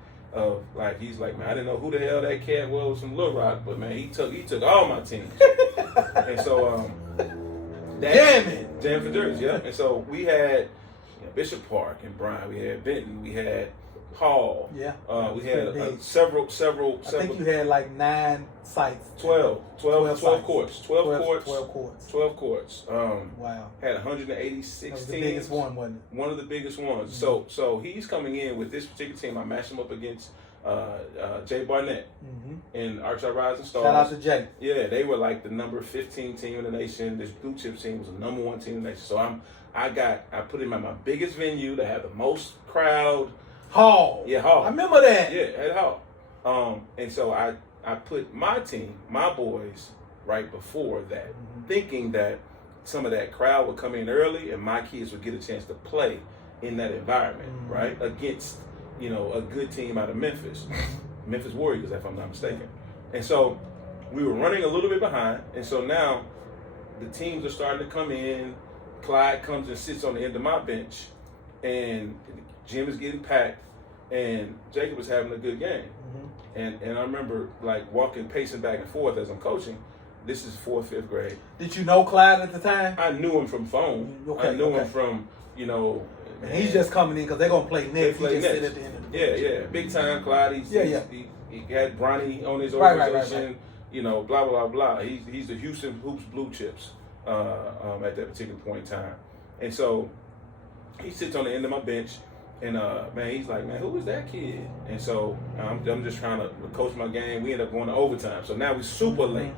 He's like, man, I didn't know who the hell that cat was from Little Rock, but man, he took all my teams. And so Jam for Jersey, yeah. And so we had Bishop Park and Bryan, we had Benton, we had Hall. Yeah. We had several. I think you had like 9 sites. 12 courts. 12 courts. Wow. Had 186 that was teams. The biggest one, wasn't it? One of the biggest ones. Mm-hmm. So he's coming in with this particular team. I matched him up against Jay Barnett in Arkansas Rising Stars. Shout out to Jay. Yeah, they were like the number 15 team in the nation. This blue chip team was the number 1 team in the nation. So I put him at my biggest venue to have the most crowd. Hall. Yeah, Hall. I remember that. Yeah, at Hall. And so I put my team, my boys, right before that, thinking that some of that crowd would come in early and my kids would get a chance to play in that environment, right? Against a good team out of Memphis Warriors, if I'm not mistaken. And so we were running a little bit behind, and so now the teams are starting to come in. Clyde comes and sits on the end of my bench, and the gym is getting packed, and Jacob was having a good game. And I remember like pacing back and forth as I'm coaching. This is 4th, 5th grade. Did you know Clyde at the time? I knew him from phone. I knew him from, And he's just coming in because they're going to play next. He just sit at the end of the bench. Yeah. Big time Clyde. He had Bronny on his organization. Right. Blah, blah, blah. He's the Houston Hoops Blue Chips at that particular point in time. And so he sits on the end of my bench. And he's like, man, who is that kid? And so I'm just trying to coach my game. We end up going to overtime. So now we're super late.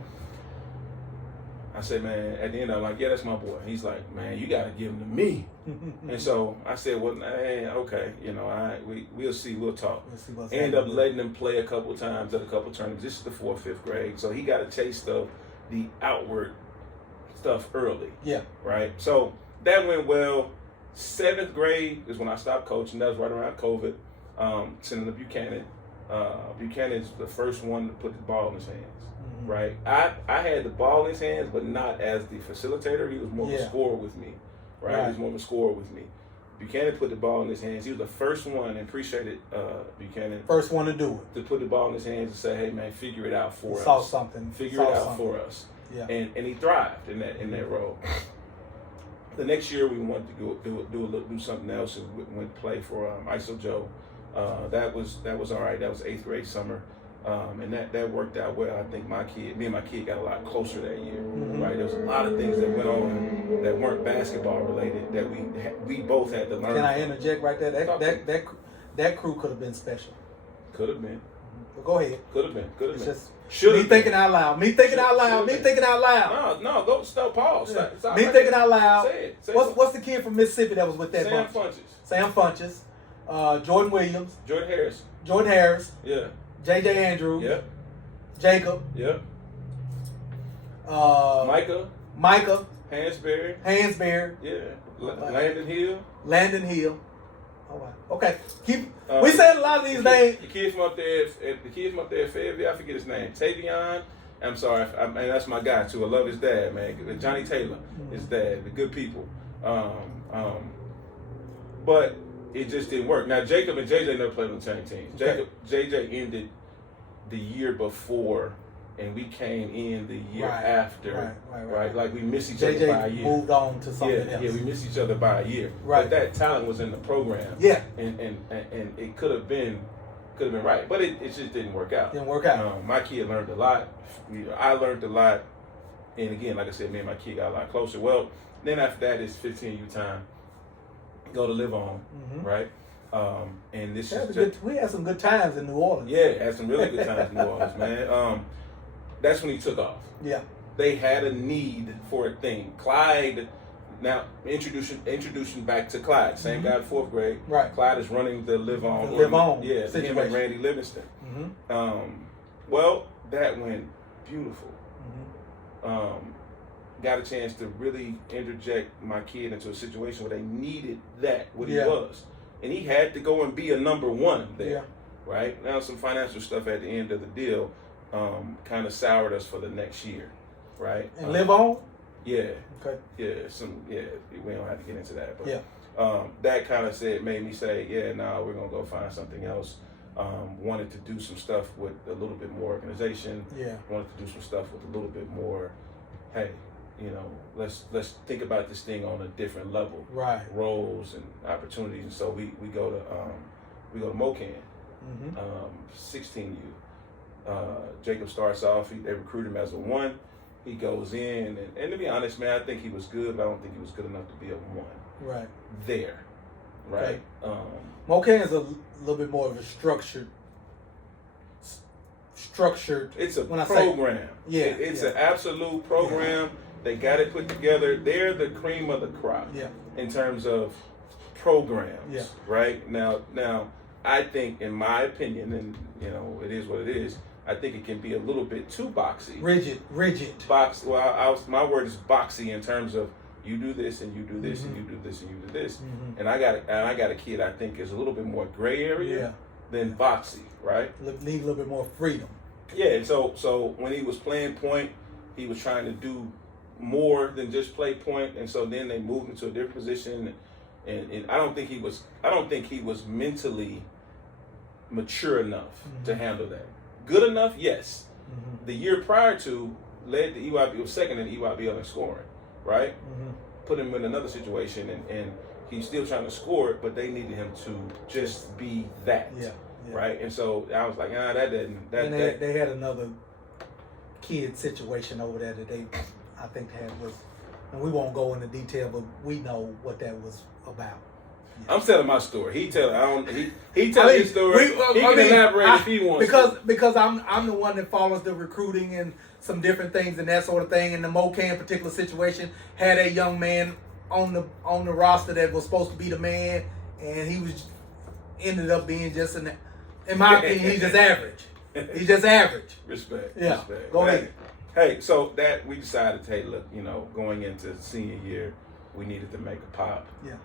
I said, man, at the end I'm like, yeah, that's my boy. He's like, man, you gotta give him to me. And so I said, well, okay, we'll see, we'll talk. End up letting him play a couple of times at a couple of tournaments. This is the 4th, 5th grade, so he got a taste of the outward stuff early. Yeah. Right. So that went well. 7th grade is when I stopped coaching. That was right around COVID. Senator Buchanan. Buchanan's the first one to put the ball in his hands. Right. I had the ball in his hands, but not as the facilitator. He was more of a scorer with me. Right. He was more of a scorer with me. Buchanan put the ball in his hands. He was the first one, and appreciated Buchanan. First one to do it. To put the ball in his hands and say, hey man, figure it out for us. Saw something. Figure it out for us. Yeah. And he thrived in that role. The next year we wanted to do something else, and went to play for ISO Joe. That was all right. That was 8th grade summer. And that worked out well. I think me and my kid got a lot closer that year, right? There was a lot of things that went on that weren't basketball related that we both had to learn. Can I interject right there? That crew could have been special. Could have been. Well, go ahead. Could have been. Me thinking out loud. Me thinking out loud. No, go stop. Pause. Yeah. Me thinking out loud. Say it. What's the kid from Mississippi that was with that bunch? Sam Funches. Jordan Williams. Jordan Harris. Yeah. JJ Andrews. Yep. Jacob. Yep. Micah. Hansberry. Yeah. Landon Hill. All right. Okay. We said a lot of these names. The kid from up there at Fayetteville, I forget his name. Tavion. I'm sorry. That's my guy too. I love his dad, man. Johnny Taylor, his dad. The good people. But it just didn't work. Now Jacob and JJ never played on the same team. JJ ended the year before, and we came in the year after. Right. Like we missed each other by a year. Moved on to something else. Yeah, we missed each other by a year. Right. But that talent was in the program. Yeah. And it could have been right, but it just didn't work out. My kid learned a lot. I learned a lot, and again, like I said, me and my kid got a lot closer. Well, then after that, it's 15U time. Go to live on, right? And this we had some good times in New Orleans. Yeah, had some really good times in New Orleans, man. That's when he took off. Yeah, they had a need for a thing. Clyde, now introducing back to Clyde, same guy in 4th grade. Right, Clyde is running the live on. Yeah, him and Randy Livingston. Well, that went beautiful. Got a chance to really interject my kid into a situation where they needed what he was. And he had to go and be a number one there, right? Now some financial stuff at the end of the deal kind of soured us for the next year, right? And live on? Yeah. Okay. Yeah, we don't have to get into that. But that kind of made me say, we're going to go find something else. Wanted to do some stuff with a little bit more organization. Yeah. Wanted to do some stuff with a little bit more, hey, let's think about this thing on a different level. Right. Roles and opportunities. And so we go to MoCan, 16U. Jacob starts off. They recruit him as a 1. He goes in, and to be honest, man, I think he was good, but I don't think he was good enough to be a 1. Right. There. Right. Okay. MoCan is a little bit more of a structured. It's a program. It's an absolute program. They got it put together. They're the cream of the crop in terms of programs. Yeah. Right? Now, I think, in my opinion, and it is what it is, I think it can be a little bit too boxy. Rigid. My word is boxy in terms of, you do this and you do this and you do this and you do this. Mm-hmm. And I got a kid I think is a little bit more gray area than boxy, right? Need a little bit more freedom. Yeah, and so when he was playing point, he was trying to do more than just play point, and so then they moved him to a different position, and I don't think he was mentally mature enough to handle that. Good enough, yes. The year prior to led the EYBL, was second in the EYBL in scoring, right? Put him in another situation, and he's still trying to score it, but they needed him to just be that, right? And so I was like, that didn't. They had another kid situation over there that they, I think, was, and we won't go into detail, but we know what that was about. I'm telling my story. He telling his story. He can elaborate if he wants. Because I'm the one that follows the recruiting and some different things and that sort of thing. And the Mocan particular situation had a young man on the roster that was supposed to be the man, and he ended up being just in my opinion, he's just average. He's just average. Respect. Yeah. Respect. Go ahead. Hey, so that we decided, hey, look, going into senior year, we needed to make a pop. Yeah.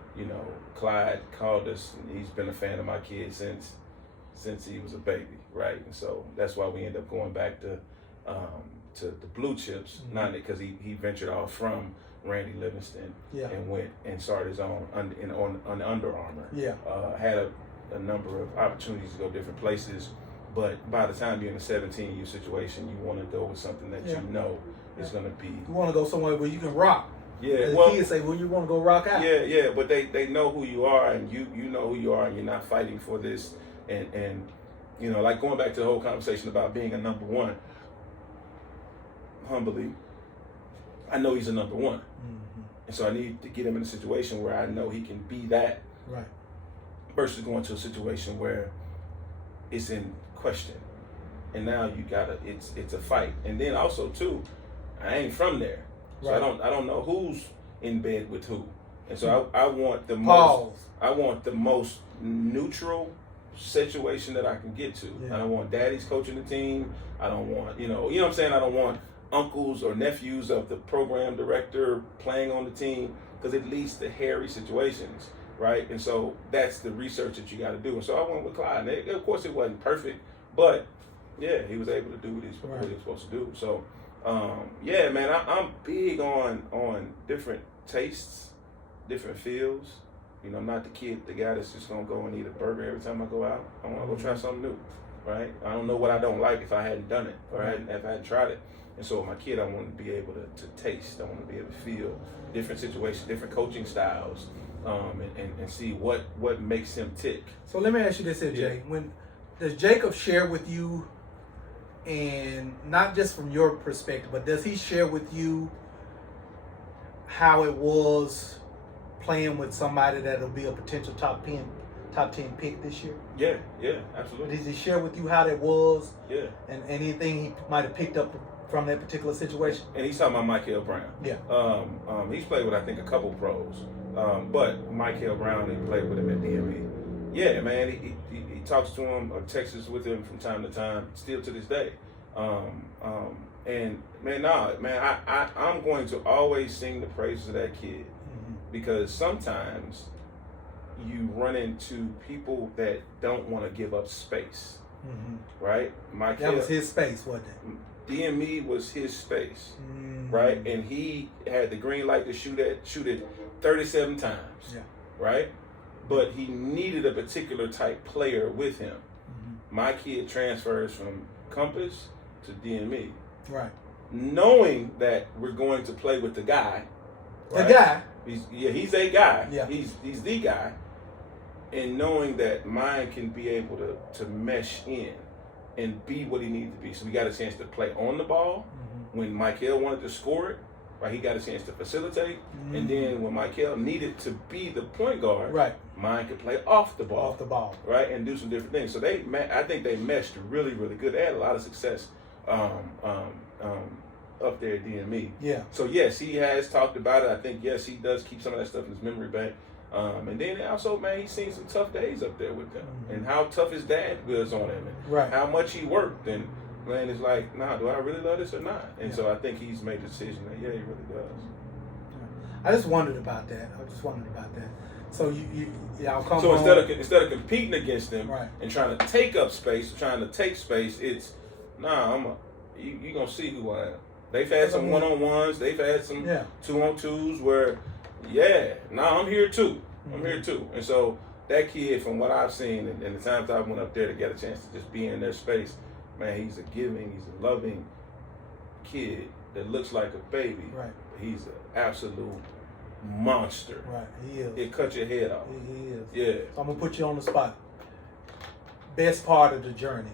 Clyde called us, and he's been a fan of my kid since he was a baby, right? And so that's why we ended up going back to the Blue Chips, not because he ventured off from Randy Livingston and went and started his own on Under Armour. Yeah. Had a number of opportunities to go different places, but by the time you're in a 17-year situation, you want to go with something that you know is going to be. You want to go somewhere where you can rock. Yeah, as the kids say, well, you want to go rock out. Yeah, but they know who you are, and you know who you are, and you're not fighting for this, and like going back to the whole conversation about being a number one. Humbly, I know he's a number one, and so I need to get him in a situation where I know he can be that, right? Versus going to a situation where it's in question, and now it's a fight, and then also too, I ain't from there. So I don't know who's in bed with who, and so I want the most neutral situation that I can get to. I don't want daddies coaching the team. I don't want you know what I'm saying. I don't want uncles or nephews of the program director playing on the team, because it leads to hairy situations, right? And so that's the research that you got to do. And so I went with Clyde. And of course, it wasn't perfect, but yeah, he was able to do what he was supposed to do. So. Man, I'm big on different tastes, different feels. I'm not the guy that's just gonna go and eat a burger every time I go out. I want to go try something new, right? I don't know what I don't like if I hadn't done it or if I hadn't tried it. And so with my kid, I want to be able to taste. I want to be able to feel different situations, different coaching styles, and see what makes him tick. So let me ask you this, Jay. When does Jacob share with you? And not just from your perspective, but does he share with you how it was playing with somebody that'll be a potential top 10 pick this year? Yeah, absolutely. Does he share with you how that was? Yeah. And anything he might have picked up from that particular situation? And he's talking about Michael Brown. Yeah. He's played with, I think, a couple pros. But Michael Brown, he played with him at DME. Yeah, man, he talks to him or texts with him from time to time, still to this day. And man, I'm going to always sing the praises of that kid, because sometimes you run into people that don't want to give up space, right? That was his space, wasn't it? DME was his space, right? And he had the green light to shoot it 37 times, right? But he needed a particular type player with him. My kid transfers from Compass to DME, right? Knowing that we're going to play with the guy, right? The guy. He's a guy. Yeah. He's the guy, and knowing that mine can be able to mesh in and be what he needed to be. So we got a chance to play on the ball when Michael wanted to score it. Right, he got a chance to facilitate, and then when Michael needed to be the point guard, right, mine could play off the ball, right, and do some different things. So I think they meshed really, really good. They had a lot of success up there at DME. Yeah. So yes, he has talked about it. I think yes, he does keep some of that stuff in his memory bank. And then also, man, he's seen some tough days up there with them, and how tough his dad was on him, and how much he worked, and. Man, it's like, nah, do I really love this or not? And so I think he's made the decision that, yeah, he really does. I just wondered about that. So y'all come So home. instead of competing against them Right. and trying to take up space, trying to take space, it's you gonna see who I am. They've had some 1-on-1s, they've had some 2-on-2s where, I'm here too. I'm here too. And so that kid, from what I've seen and the times I went up there to get a chance to just be in their space, man, he's a giving, he's a loving kid that looks like a baby. Right. He's an absolute monster. Right, he is. It cut your head off. He is. Yeah. So I'm gonna put you on the spot. Best part of the journey.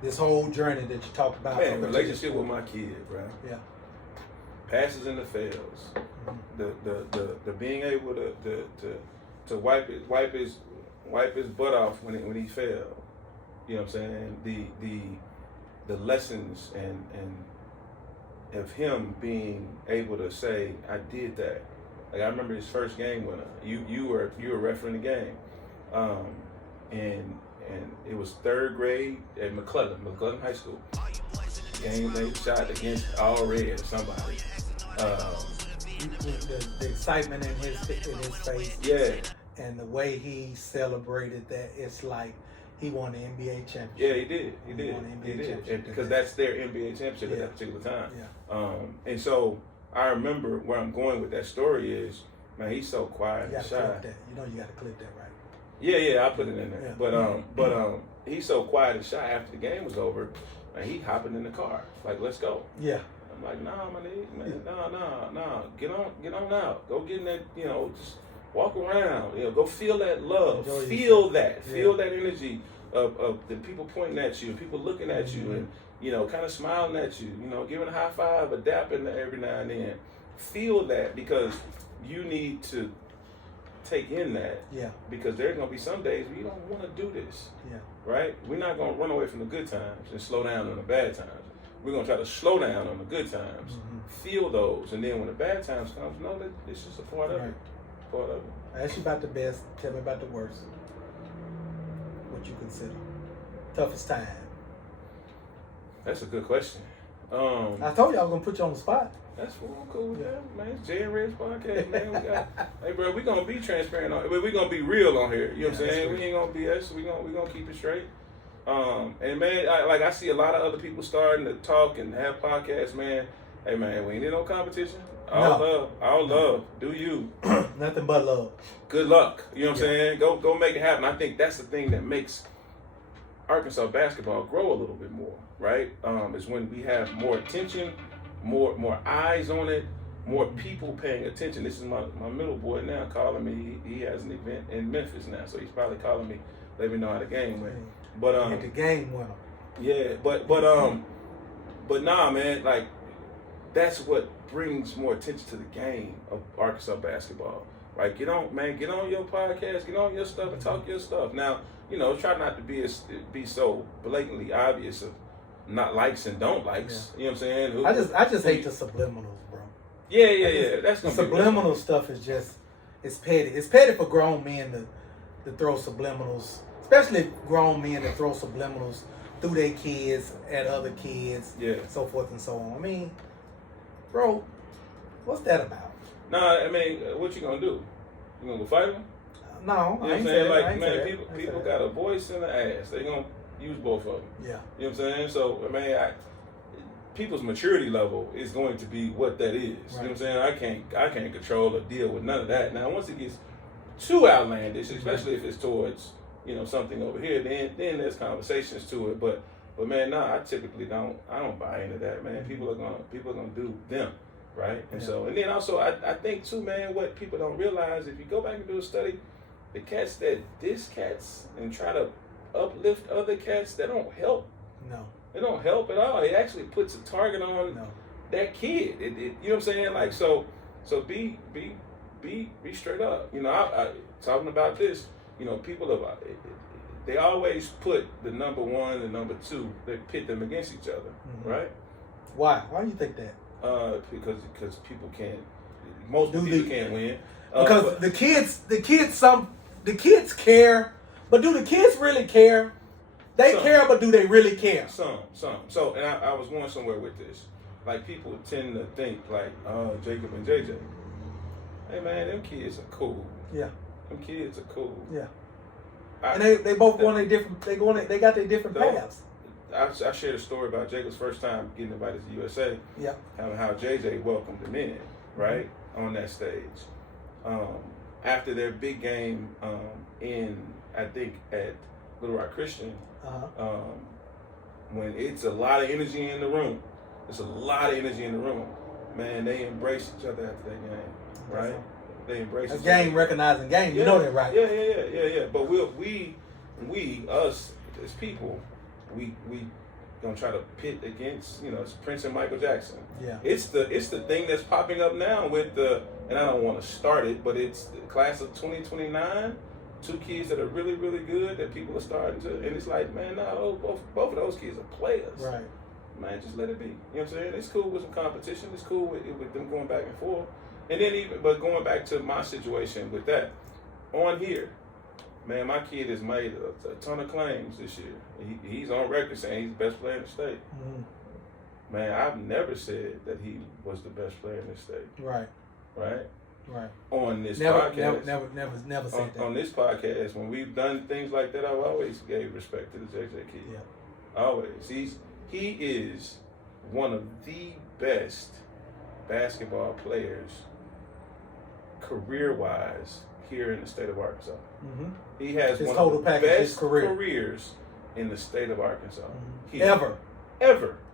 This whole journey that you talked about. Man, relationship with my kid, bro. Yeah. Passes and the fails. The being able to wipe his butt off when he failed. You know what I'm saying? The lessons and of him being able to say, I did that. Like I remember his first game winner. You were refereeing the game. And it was third grade at McClellan High School. Game they shot against All Red or somebody. The excitement in his face. Yeah. And the way he celebrated that, it's like he won the NBA championship. Yeah, he did. He did. championship. Because that's their NBA championship at that particular time. Yeah. And so I remember where I'm going with that story is, man, he's so quiet You and gotta shy. clip that. You know you gotta clip that, right? Yeah, I put it in there. Yeah. But he's so quiet and shy after the game was over, and he hopping in the car. Like, let's go. Yeah. I'm like, nah, my nigga, man, nah. Get on out. Go get in that, just walk around. Go feel that love. Enjoy Feel yourself. that. Yeah. Feel that energy of the people pointing at you, people looking at you, and kind of smiling at you. Giving a high five, a dap in there every now and then. Feel that because you need to take in that. Yeah. Because there's gonna be some days where you don't want to do this. Yeah. Right? We're not gonna run away from the good times and slow down on the bad times. We're gonna try to slow down on the good times, feel those, and then when the bad times comes, know that it's just a part of it. Part of it. I asked you about the best. Tell me about the worst. What you consider toughest time? That's a good question. I told you I was gonna put you on the spot. That's cool, man. It's JayNReg podcast, man. Hey, bro, we gonna be transparent on it. We're gonna be real on here. You know what I'm saying? We ain't gonna BS. We gonna keep it straight. And man, I see a lot of other people starting to talk and have podcasts, man. Hey, man, we ain't in no competition. All love. Do you? Nothing but love. Good luck. You know what I'm saying? Go make it happen. I think that's the thing that makes Arkansas basketball grow a little bit more, right? Is when we have more attention, more eyes on it, more people paying attention. This is my middle boy now calling me. He has an event in Memphis now, so he's probably calling me, let me know how the game went. But get the game winner. Yeah, but nah, man, like that's what brings more attention to the game of Arkansas basketball. Right? Get on your podcast, get on your stuff and talk your stuff. Now, try not to be so blatantly obvious of not likes and don't likes. You know what I'm saying? I just hate the subliminals, bro. Yeah. That's the subliminal stuff is just it's petty. It's petty for grown men to throw subliminals, especially grown men that throw subliminals through their kids at other kids, so forth and so on. I mean, bro, what's that about? Nah, I mean, what you gonna do? You gonna go fight them? No, you know what I'm saying? Like, man, people got a voice and an ass. They gonna use both of them. Yeah. You know what I'm saying? So, I mean, people's maturity level is going to be what that is. Right. You know what I'm saying? I can't control or deal with none of that. Now, once it gets too outlandish, especially if it's towards, something over here, then there's conversations to it. But man, I typically don't buy into that, man. People are gonna do them. Right? And so, and then also, I think too, man, what people don't realize, if you go back and do a study, the cats that diss cats and try to uplift other cats, they don't help. No. They don't help at all. It actually puts a target on that kid. You know what I'm saying? Like, so be straight up. I talking about this, people they always put the number one and number two, they pit them against each other, right? Why? Why do you think that? Because people can't. Most people can't win. Because the kids care, but do the kids really care? They care, but do they really care? Some. So, and I was going somewhere with this. like people tend to think like, oh, Jacob and JJ. Hey man, them kids are cool. Yeah. Them kids are cool. Yeah. And they both going their different. They got their different paths. I shared a story about Jacob's first time getting invited to USA. Yeah. How JJ welcomed him in, right, on that stage. After their big game in, I think, at Little Rock Christian, when it's a lot of energy in the room, man, they embrace each other after that game, right? They embrace each other. Game recognizing game, you know that, right? Yeah. But we us as people, we gonna try to pit against, it's Prince and Michael Jackson. Yeah. It's the thing that's popping up now with and I don't want to start it, but it's the class of 2029. Two kids that are really, really good that people are starting to, and it's like, man, no, both of those kids are players. Right. Man, just let it be. You know what I'm saying? It's cool with some competition. It's cool with them going back and forth. And then but going back to my situation with that, on here, man, my kid has made a ton of claims this year. He's on record saying he's the best player in the state. Mm-hmm. Man, I've never said that he was the best player in the state. Right. On this podcast. Never said that. On this podcast, when we've done things like that, I've always gave respect to the JJ kid. Yeah. Always. He is one of the best basketball players career-wise here in the state of Arkansas. Mm-hmm. He has one of the best careers in the state of Arkansas. Mm-hmm.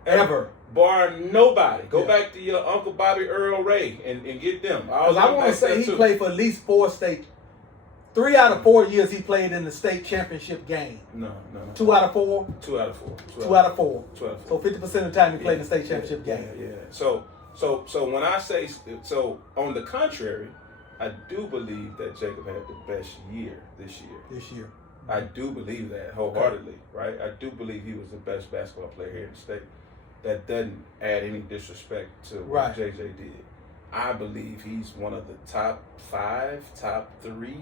Ever. Bar nobody. Go back to your Uncle Bobby Earl Ray and get them. Because I want to say he played for at least 4 state. 3 out of 4 years he played in the state championship game. No. 2 out of 4? 2 out of 4. 2 out of 4. So 50% of the time he played in the state championship game. Yeah. So when I say, on the contrary, I do believe that Jacob had the best year this year. I do believe that wholeheartedly, right? I do believe he was the best basketball player here in the state. That doesn't add any disrespect to what JJ did. I believe he's one of the top 5, top 3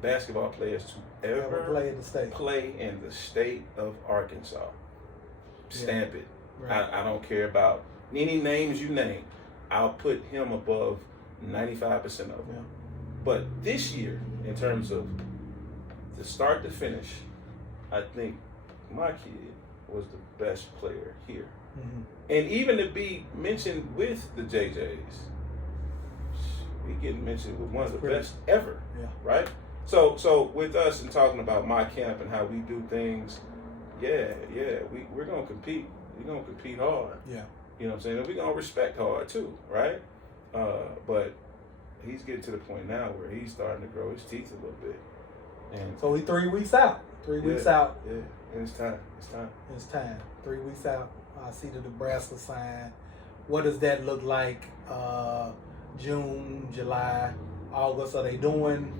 basketball players to ever play in the state of Arkansas. Stamp it. Right. I don't care about any names you name. I'll put him above 95% of them. Yeah. But this year, in terms of the start to finish, I think my kid was the best player here. Mm-hmm. And even to be mentioned with the JJs, we getting mentioned with one of the best ever, right? So with us and talking about my camp and how we do things, we're gonna compete. We're gonna compete hard. Yeah, you know what I'm saying. And we're gonna respect hard too, right? But he's getting to the point now where he's starting to grow his teeth a little bit. And so he's 3 weeks out. 3 weeks out. Yeah, and it's time. 3 weeks out. I see the Nebraska sign. What does that look like? June, July, August. Are they doing?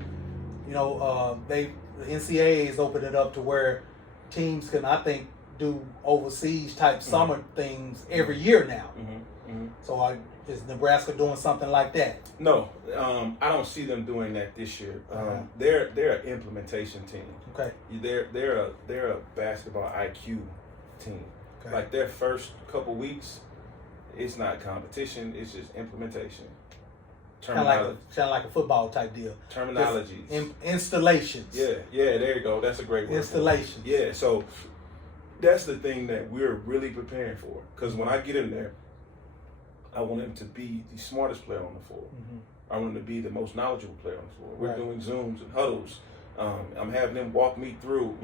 The NCAA is opening it up to where teams can, I think, do overseas type summer things every year now. Mm-hmm. Mm-hmm. So is Nebraska doing something like that? No, I don't see them doing that this year. They're an implementation team. Okay. They're a basketball IQ team. Okay. Like their first couple weeks, it's not competition. It's just implementation. Kind of like a football type deal. Terminologies. Installations. Yeah, there you go. That's a great word. Installations. Yeah, so that's the thing that we're really preparing for. Because when I get in there, I want him to be the smartest player on the floor. Mm-hmm. I want him to be the most knowledgeable player on the floor. We're doing Zooms and huddles. I'm having him walk me through.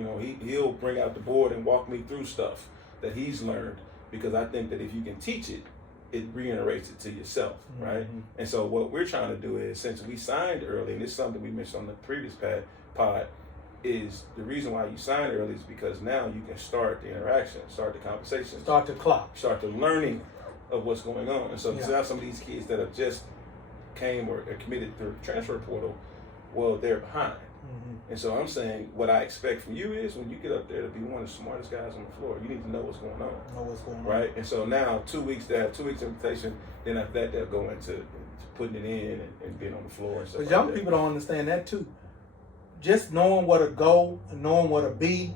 He'll bring out the board and walk me through stuff that he's learned, because I think that if you can teach it, it reiterates it to yourself, right? Mm-hmm. And so what we're trying to do is, since we signed early, and it's something we mentioned on the previous pod, is the reason why you signed early is because now you can start the interaction, start the conversation, start the clock, start the learning of what's going on. And so now some of these kids that have just came or are committed through the transfer portal, well, they're behind. Mm-hmm. And so I'm saying what I expect from you is when you get up there to be one of the smartest guys on the floor, you need to know what's going on. Right? And so now 2 weeks, they have 2 weeks invitation, then after that they'll go into putting it in and being on the floor and stuff. But young people don't understand that too. Just knowing where to go and knowing where to be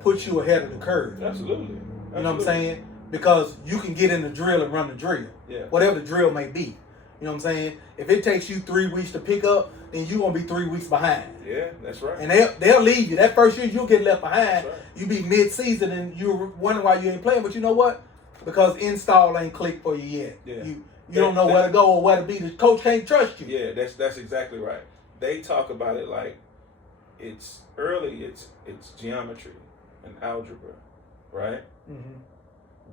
puts you ahead of the curve. Absolutely. You know what I'm saying? because you can get in the drill and run the drill. Yeah. Whatever the drill may be. You know what I'm saying? If it takes you 3 weeks to pick up, then you're going to be 3 weeks behind. Yeah, that's right. And they'll leave you. That first year, you'll get left behind. Right. You be mid-season and you're wondering why you ain't playing. But you know what? Because install ain't clicked for you yet. Yeah. You don't know where to go or where to be. The coach can't trust you. Yeah, that's exactly right. They talk about it like it's early. It's geometry and algebra, right? Mm-hmm.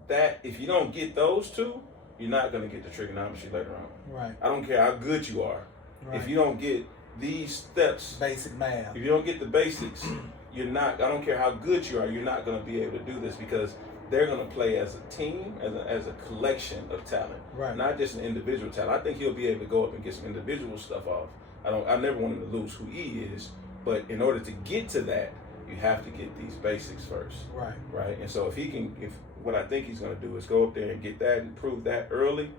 That if you don't get those two, you're not going to get the trigonometry later on. Right. I don't care how good you are. Right. If you don't get these steps, Basic math. if you don't get the basics, you're not. I don't care how good you are. You're not going to be able to do this because they're going to play as a team, as a collection of talent, Right. not just an individual talent. I think he'll be able to go up and get some individual stuff off. I never want him to lose who he is, but in order to get to that, you have to get these basics first. Right. Right. And so if what I think he's going to do is go up there and get that and prove that early,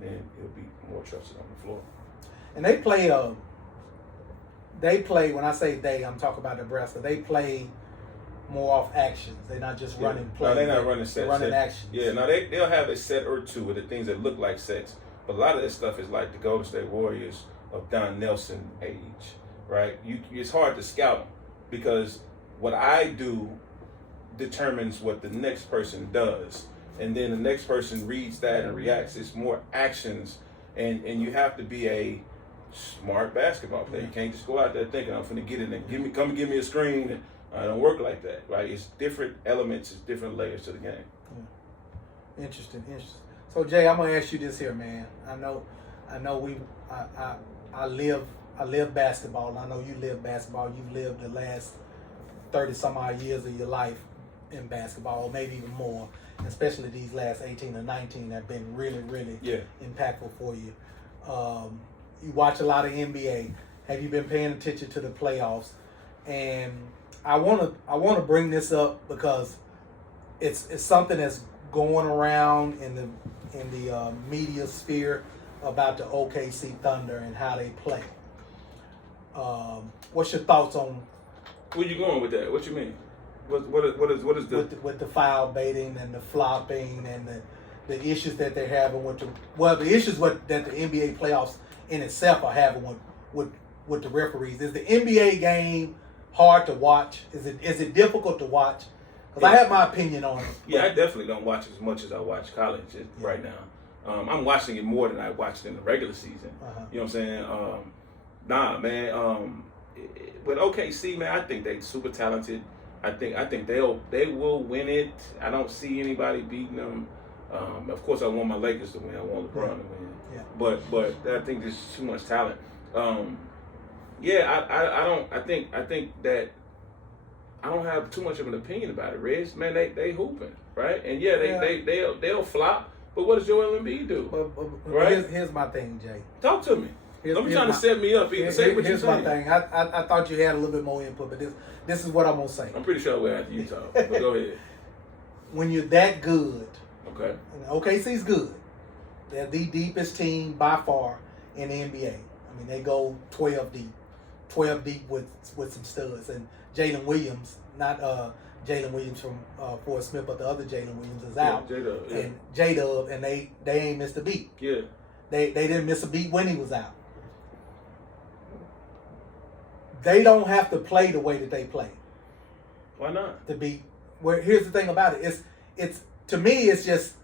then he'll be more trusted on the floor. And they play, when I say they, I'm talking about Nebraska, they play more off actions. They're not just running plays. No, they're not running sets. They're running actions. Yeah, no, they'll have a set or two with the things that look like sets. But a lot of this stuff is like the Golden State Warriors of Don Nelson age, right? It's hard to scout them because what I do determines what the next person does. And then the next person reads that and reacts. It's more actions. And you have to be a smart basketball player. You can't just go out there thinking I'm finna get it and come and give me a screen. And I don't work like that, right? It's different elements, it's different layers to the game. Yeah. Interesting. So Jay, I'm gonna ask you this here, man. I know I live basketball, and I know you live basketball. You've lived the last 30 some odd years of your life in basketball, or maybe even more. Especially these last 18 or 19 have been really, really impactful for you. You watch a lot of NBA. Have you been paying attention to the playoffs? And I wanna bring this up because it's something that's going around in the media sphere about the OKC Thunder and how they play. What's your thoughts on? Where you going with that? What you mean? What is the with the foul baiting and the flopping and the issues that they're having with the issues that the NBA playoffs in itself are having with the referees? Is the NBA game hard to watch? Is it difficult to watch? Because I have my opinion on it. Yeah, I definitely don't watch as much as I watch college right now. I'm watching it more than I watched in the regular season. Uh-huh. You know what I'm saying? Nah, man. With OKC, man, I think they're super talented. I think they will win it. I don't see anybody beating them. Of course, I want my Lakers to win. I want LeBron to win. Yeah. But I think there's too much talent. I think that I don't have too much of an opinion about it, Reg. Man, they hooping, right? And they'll flop. But what does Joel Embiid do? Right? Here's my thing, Jay. Talk to me. Don't be trying to set me up. Say what you're saying. Here's my thing. I thought you had a little bit more input, but this is what I'm gonna say. I'm pretty sure we're after you talk. But go ahead. When you're that good, okay. OKC's good. They're the deepest team by far in the NBA. I mean, they go 12 deep with some studs. And Jalen Williams, not Jalen Williams from Fort Smith, but the other Jalen Williams is out. J-Dub, and J-Dub, and they ain't missed a beat. Yeah. They didn't miss a beat when he was out. They don't have to play the way that they play. Why not? To be where here's the thing about it. It's to me it's just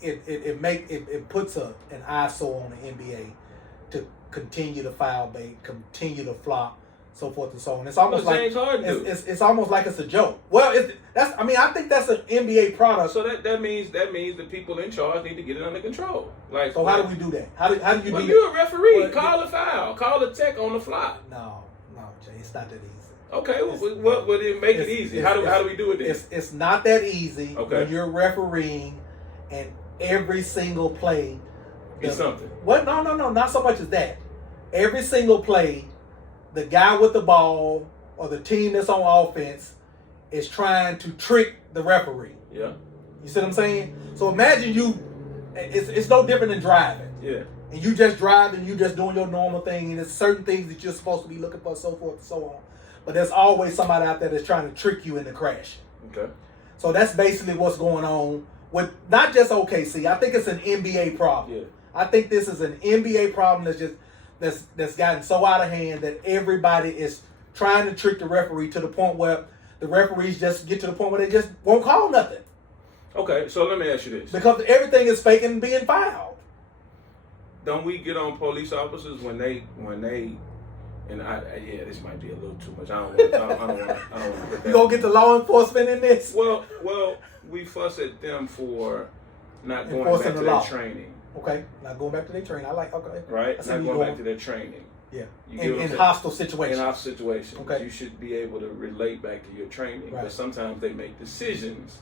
it puts an eyesore on the NBA to continue to foul bait, continue to flop, so forth and so on. It's almost like it's almost like it's a joke. Well, I think that's an NBA product. So that means the people in charge need to get it under control. Like, so how do we do that? How do you do that? Well, you're a referee. Call a foul. Call a tech on the fly. No, Jay, it's not that easy. Okay, what would it make it easy? How do we do it then? It's not that easy when you're refereeing and every single play. It's something. What? No, not so much as that. Every single play, the guy with the ball or the team that's on offense is trying to trick the referee. Yeah. You see what I'm saying? So imagine it's no different than driving. Yeah. And you just driving, you just doing your normal thing, and there's certain things that you're supposed to be looking for, so forth and so on. But there's always somebody out there that's trying to trick you into crashing. Okay. So that's basically what's going on with not just OKC. I think it's an NBA problem. Yeah. I think this is an NBA problem that's gotten so out of hand that everybody is trying to trick the referee to the point where the referees just get to the point where they just won't call nothing. Okay, so let me ask you this. Because everything is fake and being fouled. Don't we get on police officers when they and this might be a little too much. I don't want to. You gonna get the law enforcement in this? Well, we fuss at them for not going Enforcing back to the their law. training. Okay, not going back to their training. I like okay. Right, not going back to their training. Yeah, You in hostile situations. In hostile situations, Okay. you should be able to relate back to your training. Right. But sometimes they make decisions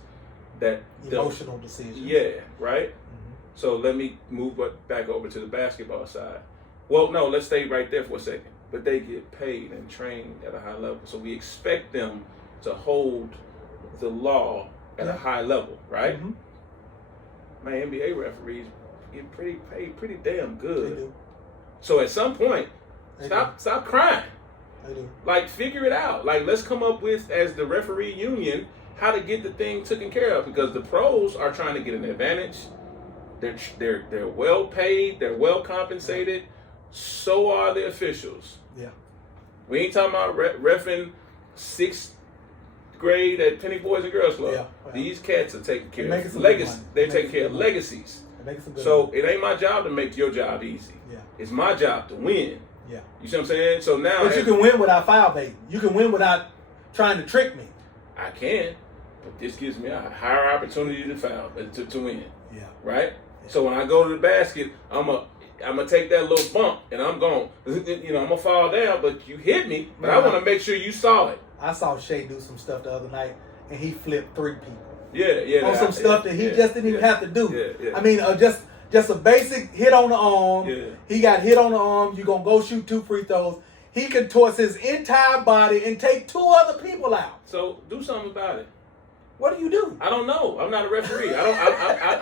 that Emotional decisions. Yeah, right. Mm-hmm. So let me move back over to the basketball side. Well, no, let's stay right there for a second. But they get paid and trained at a high level, so we expect them to hold the law at a high level, right? Mm-hmm. My NBA referees get paid pretty damn good. They do. So at some point, stop crying. They do. Like, figure it out. Like, let's come up with, as the referee union, how to get the thing taken care of, because the pros are trying to get an advantage. They're well paid. They're well compensated. So are the officials. Yeah. We ain't talking about reffing 6th grade at Penny Boys and Girls Club. Yeah. These cats are taking care of some legacy. good money. They're taking care of legacies. So it ain't my job to make your job easy. Yeah. It's my job to win. Yeah. You see what I'm saying? So now, but you can win without foul baiting. You can win without trying to trick me. I can, but this gives me a higher opportunity to foul to win. Yeah. Right. Yeah. So when I go to the basket, I'm gonna take that little bump and I'm going. I'm gonna fall down, but you hit me. But I want to make sure you saw it. I saw Shay do some stuff the other night, and he flipped 3 people. Yeah. On some stuff that he just didn't even have to do. Yeah. I mean, just a basic hit on the arm. Yeah. He got hit on the arm. You're gonna go shoot 2 free throws. He contorts his entire body and take 2 other people out. So do something about it. What do you do? I don't know. I'm not a referee. I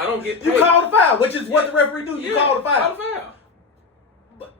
don't get paid. You call the foul, which is what the referee do. You call the foul.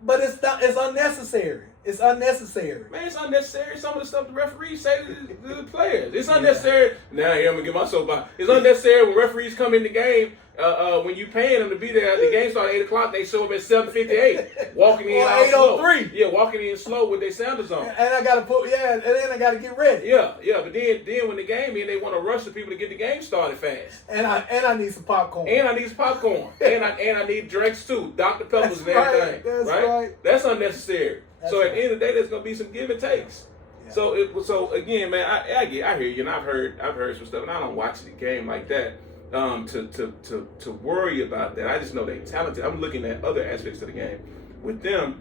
But it's unnecessary. It's unnecessary. Man, it's unnecessary. Some of the stuff the referees say to the players. It's unnecessary. Now here I'm gonna get my soapbox. It's unnecessary when referees come in the game. When you paying them to be there, the game starts at 8 o'clock. They show up at 7:58, walking in all slow. 8:03. Yeah, walking in slow with their sandals on. And I gotta and then I gotta get ready. Yeah. But then when the game in, they want to rush the people to get the game started fast. And I need some popcorn. And I need drinks too, Dr. Peppers and everything. That's right. That's unnecessary. That's at the end of the day, there's gonna be some give and takes. Yeah. So again, man, I hear you, and I've heard some stuff, and I don't watch the game like that. To worry about that. I just know they're talented. I'm looking at other aspects of the game. With them,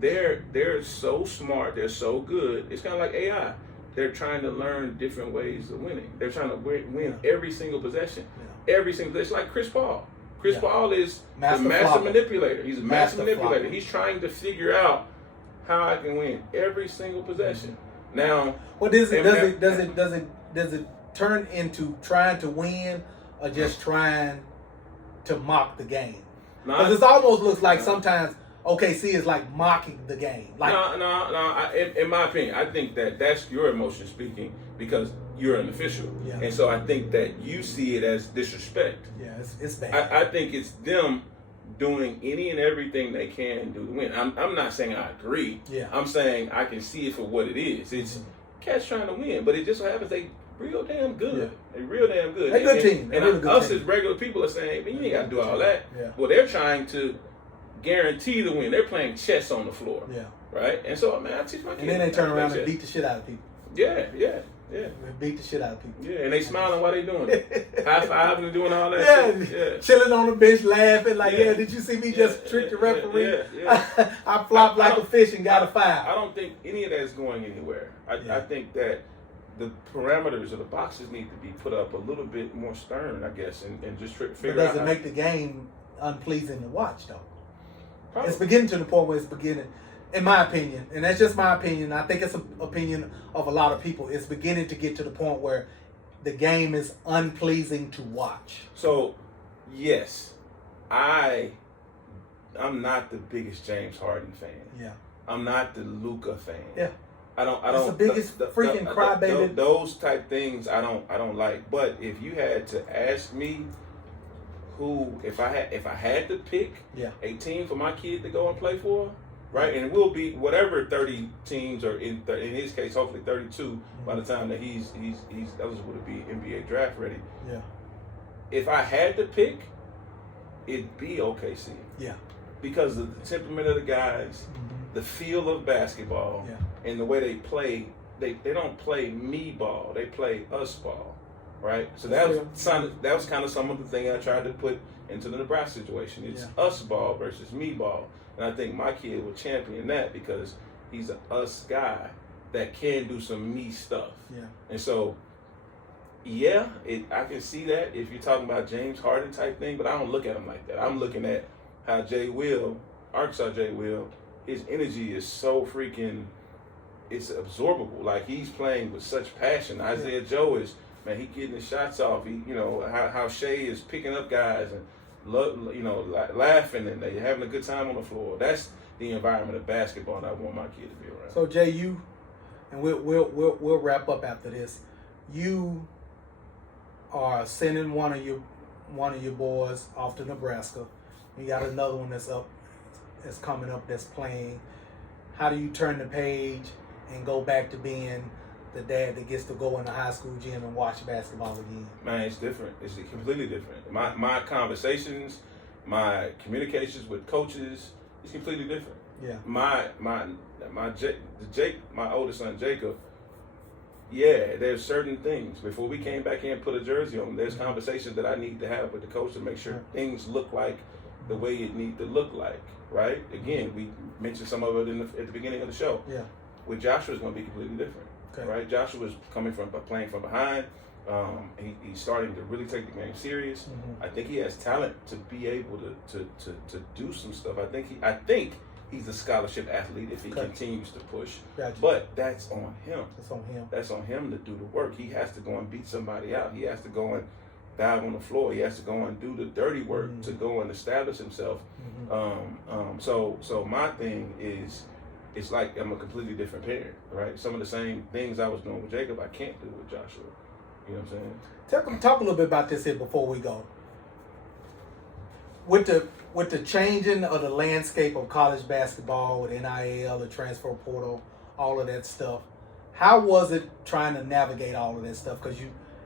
they're so smart. They're so good. It's kind of like AI. They're trying to learn different ways of winning. They're trying to win every single possession. Yeah. Every single possession. Like Chris Paul. Chris Paul is the master manipulator. He's a master manipulator. Flopper. He's trying to figure out how I can win every single possession. Now, well, does it turn into trying to win or just trying to mock the game? Because it almost looks like sometimes OKC is like mocking the game. Like, no. In my opinion, I think that's your emotion speaking because you're an official, and so I think that you see it as disrespect. Yeah, it's bad. I think it's them doing any and everything they can do to win. I'm not saying I agree. Yeah. I'm saying I can see it for what it is. It's cats trying to win, but it just so happens they real damn good. Yeah. They real damn good. They're a good team. And really us team. as regular people are saying, man, you ain't got to do all that. Yeah. Well, they're trying to guarantee the win. They're playing chess on the floor. Yeah. Right? And so, man, I teach my kids. And then they turn around and beat the shit out of people. Yeah. They beat the shit out of people. Yeah, and they smiling while they doing it. High fiving and doing all that shit. Yeah. Chilling on the bench laughing like, did you see me just trick the referee? Yeah. I flopped like a fish and got a foul. I don't think any of that is going anywhere. I think that the parameters of the boxes need to be put up a little bit more stern, I guess, and just figure out. But does it make the game unpleasing to watch, though? Probably. It's beginning to the point where it's beginning, in my opinion, and that's just my opinion. I think it's an opinion of a lot of people. It's beginning to get to the point where the game is unpleasing to watch. So, yes, I'm not the biggest James Harden fan. Yeah. I'm not the Luka fan. Yeah. I don't. It's the biggest freaking crybaby. Those type things I don't like. But if you had to ask me who, if I had to pick Yeah. a team for my kid to go and play for, right, and it will be whatever 30 teams, or in his case, hopefully 32 by the time that he's eligible to be NBA draft ready. Yeah. If I had to pick, it'd be OKC. Yeah. Because of the temperament of the guys, the feel of basketball, and the way they play. They don't play me ball; they play us ball, right? So that was kind of some of the thing I tried to put into the Nebraska situation. It's us ball versus me ball, and I think my kid will champion that because he's an us guy that can do some me stuff. Yeah. And so, I can see that if you're talking about James Harden type thing, but I don't look at him like that. I'm looking at how Arkansas Jay Will, his energy is so freaking. It's absorbable. Like, he's playing with such passion. Isaiah Joe is, man, he getting his shots off. He, how Shea is picking up guys and laughing, and they having a good time on the floor. That's the environment of basketball that I want my kid to be around. So Jay, and we'll wrap up after this. You are sending one of your boys off to Nebraska. You got another one that's coming up that's playing. How do you turn the page and go back to being the dad that gets to go in the high school gym and watch basketball again? Man, it's different. It's completely different. My conversations, my communications with coaches, it's completely different. Yeah. My oldest son Jacob. Yeah, there's certain things. Before we came back here and put a jersey on, there's conversations that I need to have with the coach to make sure things look like the way it need to look like. Right? Again, we mentioned some of it at the beginning of the show. Yeah. With Joshua, it's going to be completely different. Okay. Right? Joshua's coming from playing from behind. He's starting to really take the game serious. I think he has talent to be able to do some stuff. I think he's a scholarship athlete if he continues to push. Gotcha. But that's on him. That's on him to do the work. He has to go and beat somebody out. He has to go and dive on the floor. He has to go and do the dirty work to go and establish himself. So my thing is, it's like I'm a completely different parent, right? Some of the same things I was doing with Jacob, I can't do with Joshua. You know what I'm saying? Talk a little bit about this here before we go. With the changing of the landscape of college basketball, with NIL, the transfer portal, all of that stuff, how was it trying to navigate all of that stuff? Because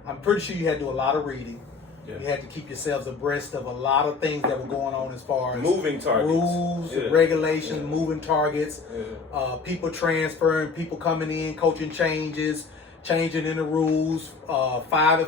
I'm pretty sure you had to do a lot of reading. Yeah. You had to keep yourselves abreast of a lot of things that were going on as far as moving targets, rules, regulations, moving targets, people transferring, people coming in, coaching changes, changing in the rules, 5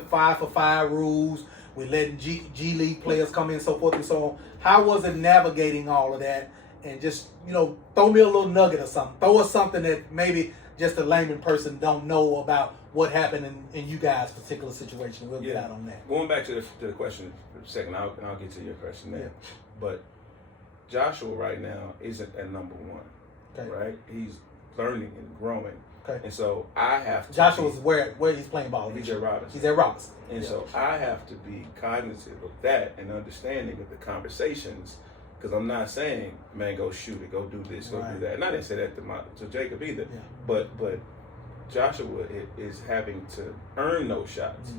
for 5 rules. We're letting G League players come in, so forth and so on. How was it navigating all of that? And just, throw me a little nugget or something. Throw us something that maybe just a layman person don't know about what happened in you guys' particular situation. We'll get out on that. Going back to the question for a second, I'll get to your question there. Yeah. But Joshua right now isn't at number 1, right? He's learning and growing. Okay. And so I have to. Joshua's where he's playing ball. He's at Robinson. He's at Robinson. And so I have to be cognizant of that and understanding of the conversations, because I'm not saying, man, go shoot it, go do this, go do that. And I didn't say that to Jacob either. Yeah. But Joshua is having to earn those shots.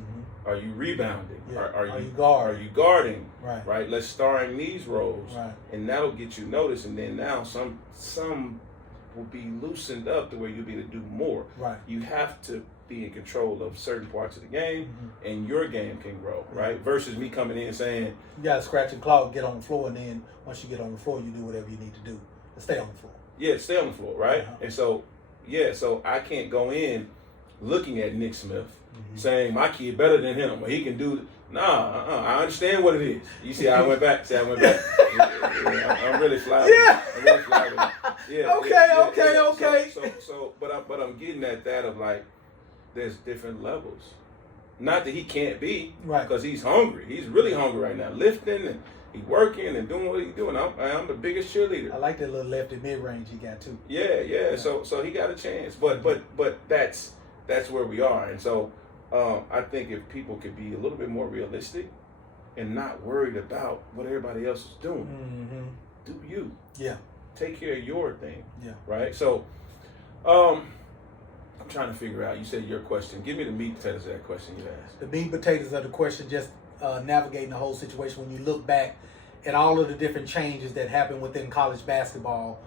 Are you rebounding? Yeah. Are you guarding? Right. Let's star in these roles, and that'll get you noticed. And then now some will be loosened up to where you'll be able to do more. Right. You have to be in control of certain parts of the game, and your game can grow. Right. Versus me coming in and saying, you got to scratch and claw, get on the floor, and then once you get on the floor, you do whatever you need to do to stay on the floor. Yeah, stay on the floor. Right. And so. Yeah, so I can't go in looking at Nick Smith saying my kid better than him or he can do. I understand what it is. You see, I went back. I'm really flying. Yeah. I'm really flying. Yeah. Okay. So, but I'm getting at that of like, there's different levels. Not that he can't be, because he's hungry. He's really hungry right now, lifting and. He's working and doing what he's doing. I'm the biggest cheerleader. I like that little lefty mid-range he got too. Yeah. So he got a chance, but that's where we are, and so I think if people could be a little bit more realistic and not worried about what everybody else is doing, do you? Yeah. Take care of your thing. Yeah. Right. So, I'm trying to figure out. You said your question. Give me the meat and potatoes of that question you asked. The meat and potatoes of the question. Just navigating the whole situation when you look back at all of the different changes that happened within college basketball,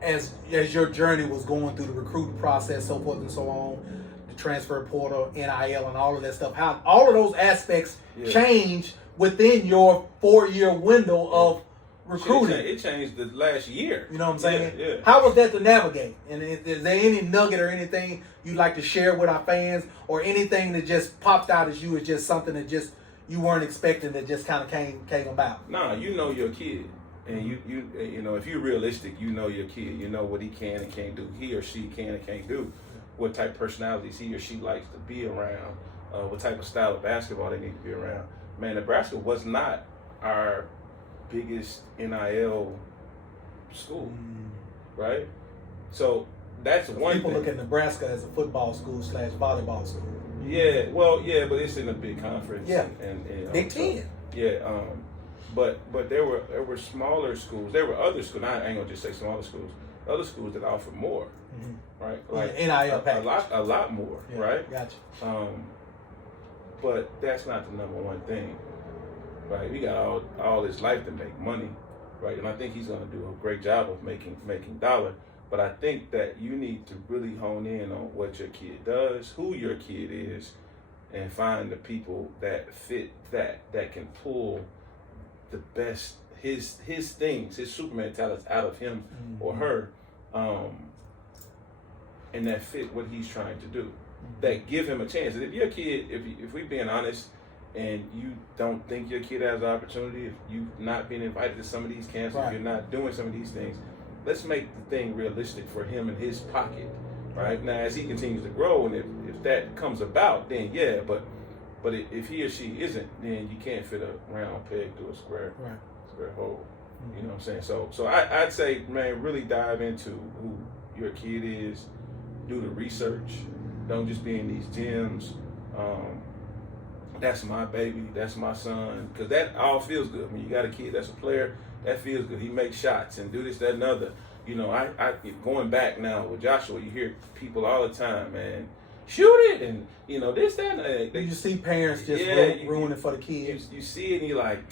as your journey was going through the recruiting process, so forth and so on, the transfer portal, NIL, and all of that stuff, how all of those aspects changed within your 4-year window of recruiting. It changed the last year. You know what I'm saying? Yeah. How was that to navigate? And is there any nugget or anything you'd like to share with our fans, or anything that just popped out as you as just something that just you weren't expecting that just kind of came about? Nah, you know your kid. And you know, if you're realistic, you know your kid. You know what he can and can't do. He or she can and can't do. What type of personalities he or she likes to be around. What type of style of basketball they need to be around. Man, Nebraska was not our biggest NIL school, right? So that's one People thing. look at Nebraska as a football school / volleyball school. Yeah, well, yeah, but it's in a big conference. Yeah, and Big Ten. Yeah, but there were smaller schools. There were other schools. I ain't gonna just say smaller schools. Other schools that offered more, right? Like NIL package. a lot more, Yeah, right? Gotcha. But that's not the number one thing, right? We got all his life to make money, right? And I think he's gonna do a great job of making dollar. But I think that you need to really hone in on what your kid does, who your kid is, and find the people that fit that can pull the best his things, his Superman talents out of him or her, and that fit what he's trying to do. That give him a chance. And if your kid, if we're being honest, and you don't think your kid has an opportunity, if you're not being invited to some of these camps, if you're not doing some of these things, let's make the thing realistic for him in his pocket, right? Now, as he continues to grow, and if that comes about, then yeah, but if he or she isn't, then you can't fit a round peg to a square hole. You know what I'm saying? So I'd say, man, really dive into who your kid is, do the research. Don't just be in these gyms. That's my baby, that's my son, because that all feels good. When you got a kid that's a player, that feels good. He makes shots and do this, that, and other. You know, I going back now with Joshua, you hear people all the time, man, shoot it, and you know this, that. And you see parents just ruin it for the kids. You see it, and you're like,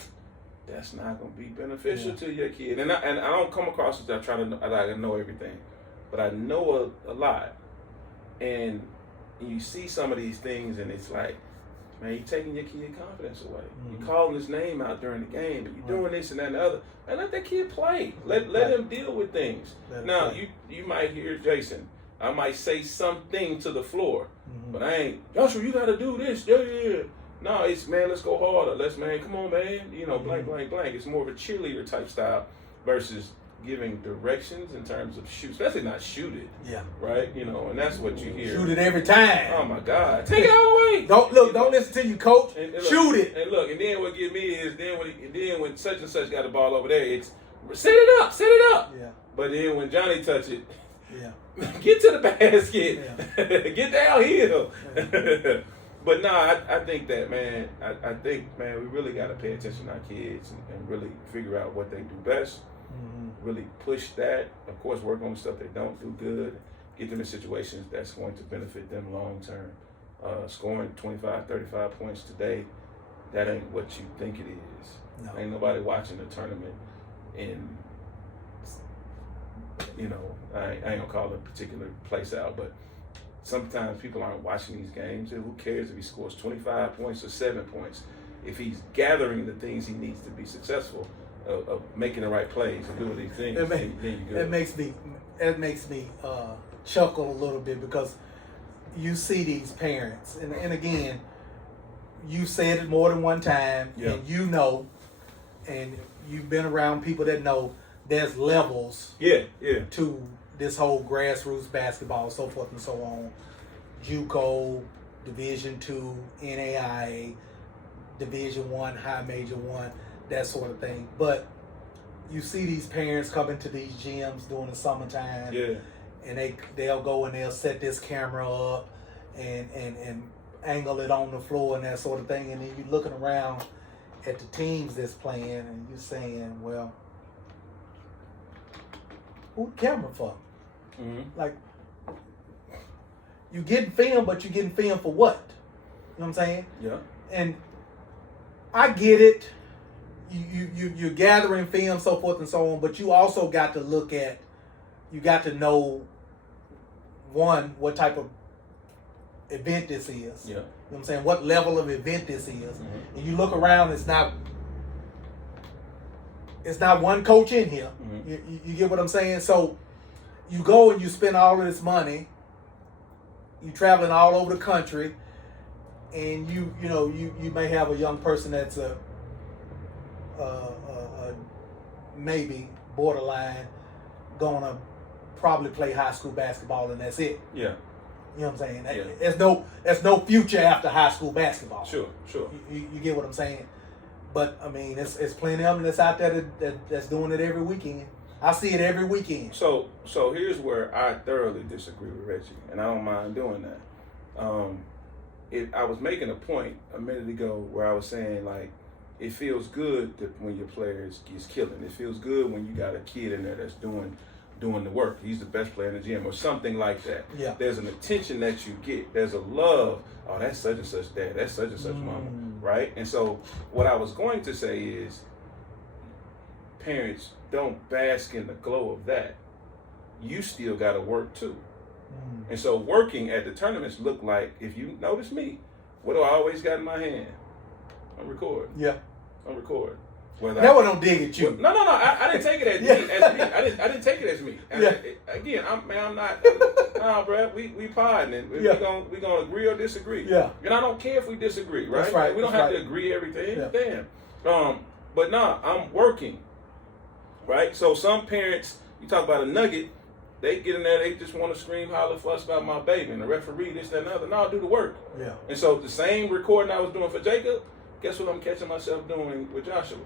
that's not going to be beneficial to your kid. And I don't come across as I try to know everything, but I know a lot. And you see some of these things, and it's like, man, you're taking your kid confidence away. You're calling his name out during the game, but you're doing this and that and the other. Man, let that kid play. Let him deal with things. Now, you might hear Jason. I might say something to the floor, but I ain't, Joshua, you got to do this. Yeah. No, it's, man, let's go harder. Come on, man. You know, blank. It's more of a cheerleader type style versus giving directions in terms of shoot, especially not shoot it. Yeah. Right? You know, and that's what you hear. Shoot it every time. Oh my God. Take it all the way. Don't listen to you, coach. And look, shoot it. And look, and then what get me is when such and such got the ball over there, it's set it up. Yeah. But then when Johnny touch it, get to the basket. Yeah. Get downhill. Yeah. But no, I think that, man, I think, man, we really got to pay attention to our kids and really figure out what they do best. Really push that. Of course, work on the stuff they don't do good. Get them in situations that's going to benefit them long term. Scoring 25, 35 points today, that ain't what you think it is. No. Ain't nobody watching the tournament. And, you know, I ain't going to call a particular place out, but sometimes people aren't watching these games. And who cares if he scores 25 points or 7 points? If he's gathering the things he needs to be successful, of making the right plays and doing these things, then you go. It makes me chuckle a little bit, because you see these parents, and again, you said it more than one time, and you know, and you've been around people that know there's levels to this whole grassroots basketball, so forth and so on. JUCO, Division II, NAIA, Division I, High Major I, that sort of thing. But you see these parents come into these gyms during the summertime, and they'll go and they'll set this camera up and angle it on the floor and that sort of thing, and then you're looking around at the teams that's playing, and you're saying, well, who the camera for? Like, you getting film, but you're getting film for what? You know what I'm saying? Yeah. And I get it. You're gathering film, so forth and so on, but you also got to look at, you got to know, one, what type of event this is. Yeah. You know what I'm saying? What level of event this is. And you look around, it's not one coach in here. You get what I'm saying? So you go and you spend all of this money, you traveling all over the country, and you may have a young person that's a maybe borderline gonna probably play high school basketball, and that's it. Yeah. You know what I'm saying? Yeah. There's no future after high school basketball. Sure. You get what I'm saying? But I mean, it's plenty of them that's out there that's doing it every weekend. I see it every weekend. So here's where I thoroughly disagree with Reggie, and I don't mind doing that. I was making a point a minute ago where I was saying, like, it feels good when your player is killing. It feels good when you got a kid in there that's doing the work. He's the best player in the gym or something like that. Yeah. There's an attention that you get. There's a love. Oh, that's such and such dad. That's such and such mama. Right? And so what I was going to say is, parents, don't bask in the glow of that. You still got to work too. And so working at the tournaments look like, if you notice me, what do I always got in my hand? I'm recording. Yeah. I'm recording. That one don't dig at you. No. I didn't take it as me. I didn't take it as me. Again, I'm not. Nah, bro. We podding, and we gonna agree or disagree. Yeah. And I don't care if we disagree, right? That's right. We don't have to agree everything. Yeah. Damn. But nah, I'm working. Right. So some parents, you talk about a nugget, they get in there, they just want to scream, holler, fuss about my baby, and the referee, this, that, and the other. No, I'll do the work. Yeah. And so the same recording I was doing for Jacob, guess what I'm catching myself doing with Joshua?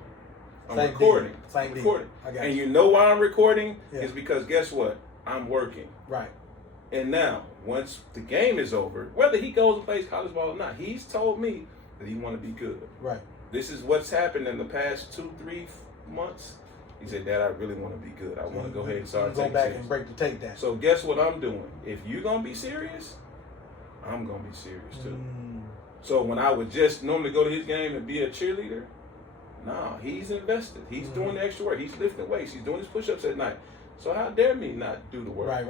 I'm recording. Same recording. I got and you. You know why I'm recording? Yeah. Is because guess what? I'm working. Right. And now, once the game is over, whether he goes and plays college ball or not, he's told me that he want to be good. Right. This is what's happened in the past 2-3 months. He said, Dad, I really want to be good. I want to go ahead and start taking go back serious. and break the tape down. So guess what I'm doing? If you're going to be serious, I'm going to be serious too. So when I would just normally go to his game and be a cheerleader, nah, he's invested. He's doing the extra work. He's lifting weights. He's doing his push-ups at night. So how dare me not do the work? Right.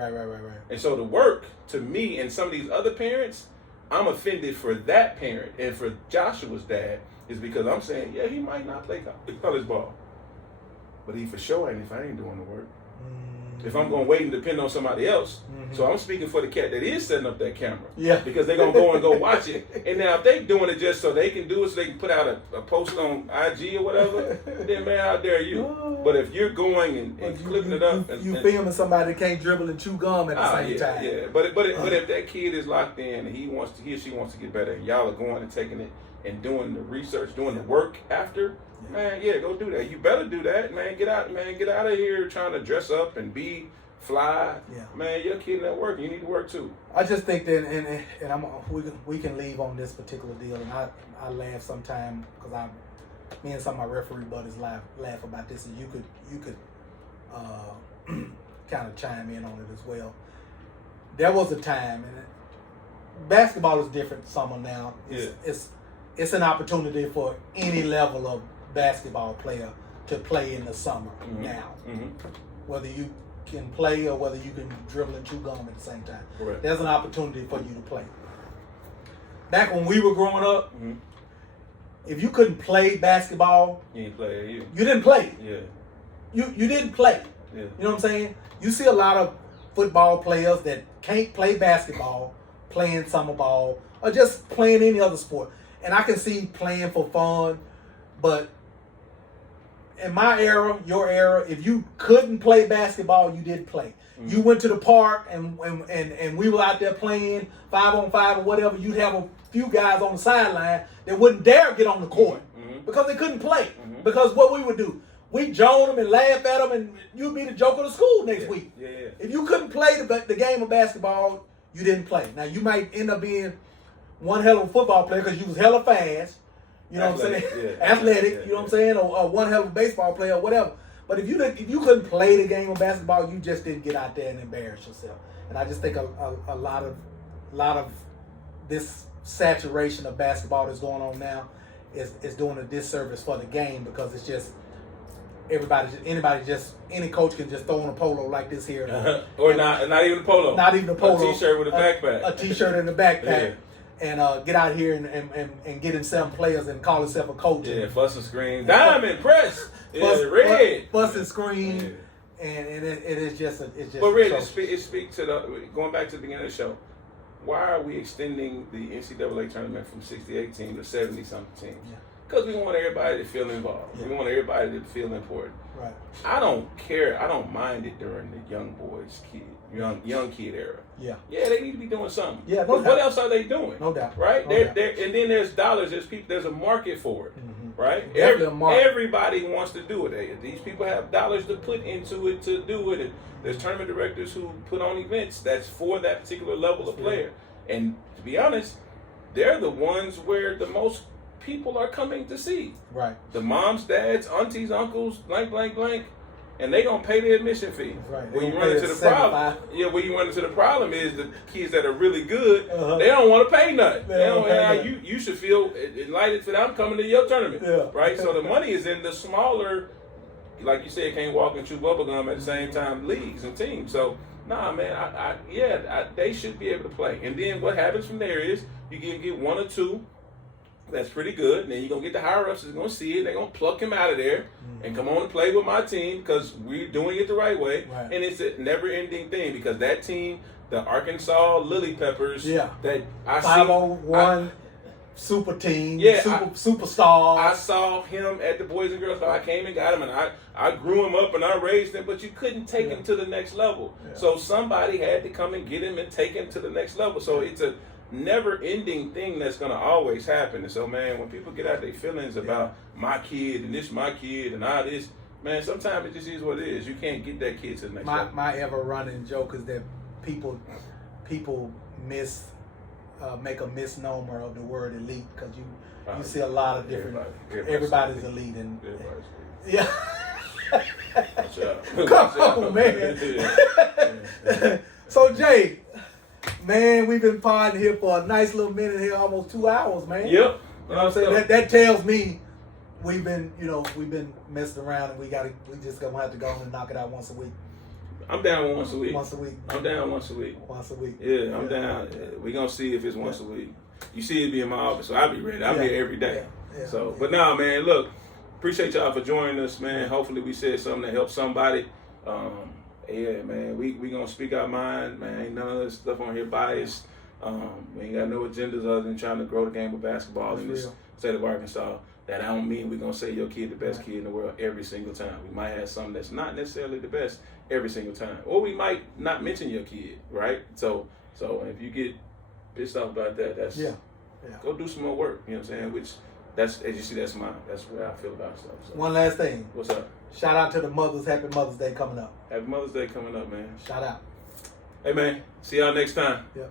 And so the work, to me and some of these other parents, I'm offended for that parent and for Joshua's dad is because I'm saying, yeah, he might not play college ball, but he for sure ain't if I ain't doing the work. If I'm going to wait and depend on somebody else. So I'm speaking for the cat that is setting up that camera. Yeah. Because they're going to go and go watch it. And now if they doing it just so they can do it, so they can put out a post on IG or whatever, then man, how dare you? But if you're going and clipping it up. You filming somebody that can't dribble and chew gum at the same time. Yeah. But if that kid is locked in and he or she wants to get better, and y'all are going and taking it and doing the research, doing the work after, man, yeah, go do that. You better do that, man. Get out of here trying to dress up and be fly. Yeah. Man, your kid not working. You need to work too. I just think that, and we can leave on this particular deal, and I laugh sometimes because me and some of my referee buddies laugh about this, and you could kind of chime in on it as well. There was a time, and basketball is different summer now. It's an opportunity for any level of basketball player to play in the summer now. Whether you can play or whether you can dribble and chew gum at the same time. Correct. There's an opportunity for you to play. Back when we were growing up, if you couldn't play basketball, you didn't play. You didn't play. Yeah. You didn't play. Yeah. You know what I'm saying? You see a lot of football players that can't play basketball, playing summer ball, or just playing any other sport. And I can see playing for fun, but in my era, your era, if you couldn't play basketball, you didn't play. You went to the park and we were out there playing 5-on-5 or whatever. You'd have a few guys on the sideline that wouldn't dare get on the court because they couldn't play. Because what we would do, we'd joan them and laugh at them, and you'd be the joke of the school next week. Yeah. If you couldn't play the game of basketball, you didn't play. Now, you might end up being one hell of a football player because you was hella fast. You know what I'm saying? Yeah. Athletic, you know what I'm saying? Or one hell of a baseball player or whatever. But if you couldn't play the game of basketball, you just didn't get out there and embarrass yourself. And I just think a lot of this saturation of basketball that's going on now is doing a disservice for the game, because it's just any coach can just throw on a polo like this here, or not even a polo, a t-shirt with a backpack, a t-shirt and a backpack, and get out here and get himself players and call himself a coach. Yeah, fuss and scream, diamond press, red, fuss and scream, and it is just it's just. But Red, it speaks to going back to the beginning of the show. Why are we extending the NCAA tournament from 68 teams to 70-something teams? Yeah. Because we want everybody to feel involved. Yeah. We want everybody to feel important. Right. I don't care. I don't mind it during the young kid era. Yeah. Yeah, they need to be doing something. Yeah. But what else are they doing? No doubt. Right. No doubt. And then there's dollars. There's people. There's a market for it. Mm-hmm. Right. Everybody wants to do it. These people have dollars to put into it to do it. And there's tournament directors who put on events that's for that particular level of player. And to be honest, they're the ones where the most people are coming to see. Right. The moms, dads, aunties, uncles, blank, blank, blank, and they gonna pay their admission fee. Right. When you run into the problem, where you run into the problem is the kids that are really good, they don't want to pay nothing. You should feel enlightened for them coming to your tournament. Yeah. Right. So the money is in the smaller, like you said, can't walk and chew bubblegum at the same time leagues and teams. So nah, man, they should be able to play. And then what happens from there is you can get one or two. That's pretty good. And then you're going to get the higher-ups that's going to see it. They're going to pluck him out of there and come on and play with my team because we're doing it the right way. Right. And it's a never-ending thing because that team, the Arkansas Lily Peppers, that I 501 super team, superstar. I saw him at the Boys and Girls Club. I came and got him, and I grew him up and I raised him, but you couldn't take him to the next level. Yeah. So somebody had to come and get him and take him to the next level. So it's a never-ending thing that's going to always happen. And so, man, when people get out their feelings about my kid and this my kid and all this, man, sometimes it just is what it is. You can't get that kid to the next level. My ever-running joke is that people make a misnomer of the word elite because you see a lot of different. Everybody's elite and yeah. Come on, man. So Jay. Man, we've been podding here for a nice little minute here, almost 2 hours, man. Yep. You know what I'm saying? That tells me we've been messing around and we just gonna have to go and knock it out once a week. I'm down once a week. Once a week. I'm down once a week. Once a week. Yeah, I'm down. We're gonna see if it's once a week. You see it be in my office, so I'll be ready. I'm here every day. So but nah, man, look, appreciate y'all for joining us, man. Hopefully we said something that helped somebody. Yeah, man, we gonna speak our mind, man. Ain't none of this stuff on here biased. We ain't got no agendas other than trying to grow the game of basketball in this state of Arkansas. That don't mean we're gonna say your kid the best kid in the world every single time. We might have something that's not necessarily the best every single time, or we might not mention your kid, right? So if you get pissed off about that, that's go do some more work. You know what I'm saying? Which that's, as you see, that's where I feel about stuff. So. One last thing. What's up? Shout out to the mothers. Happy Mother's Day coming up. Happy Mother's Day coming up, man. Shout out. Hey, man. See y'all next time. Yep.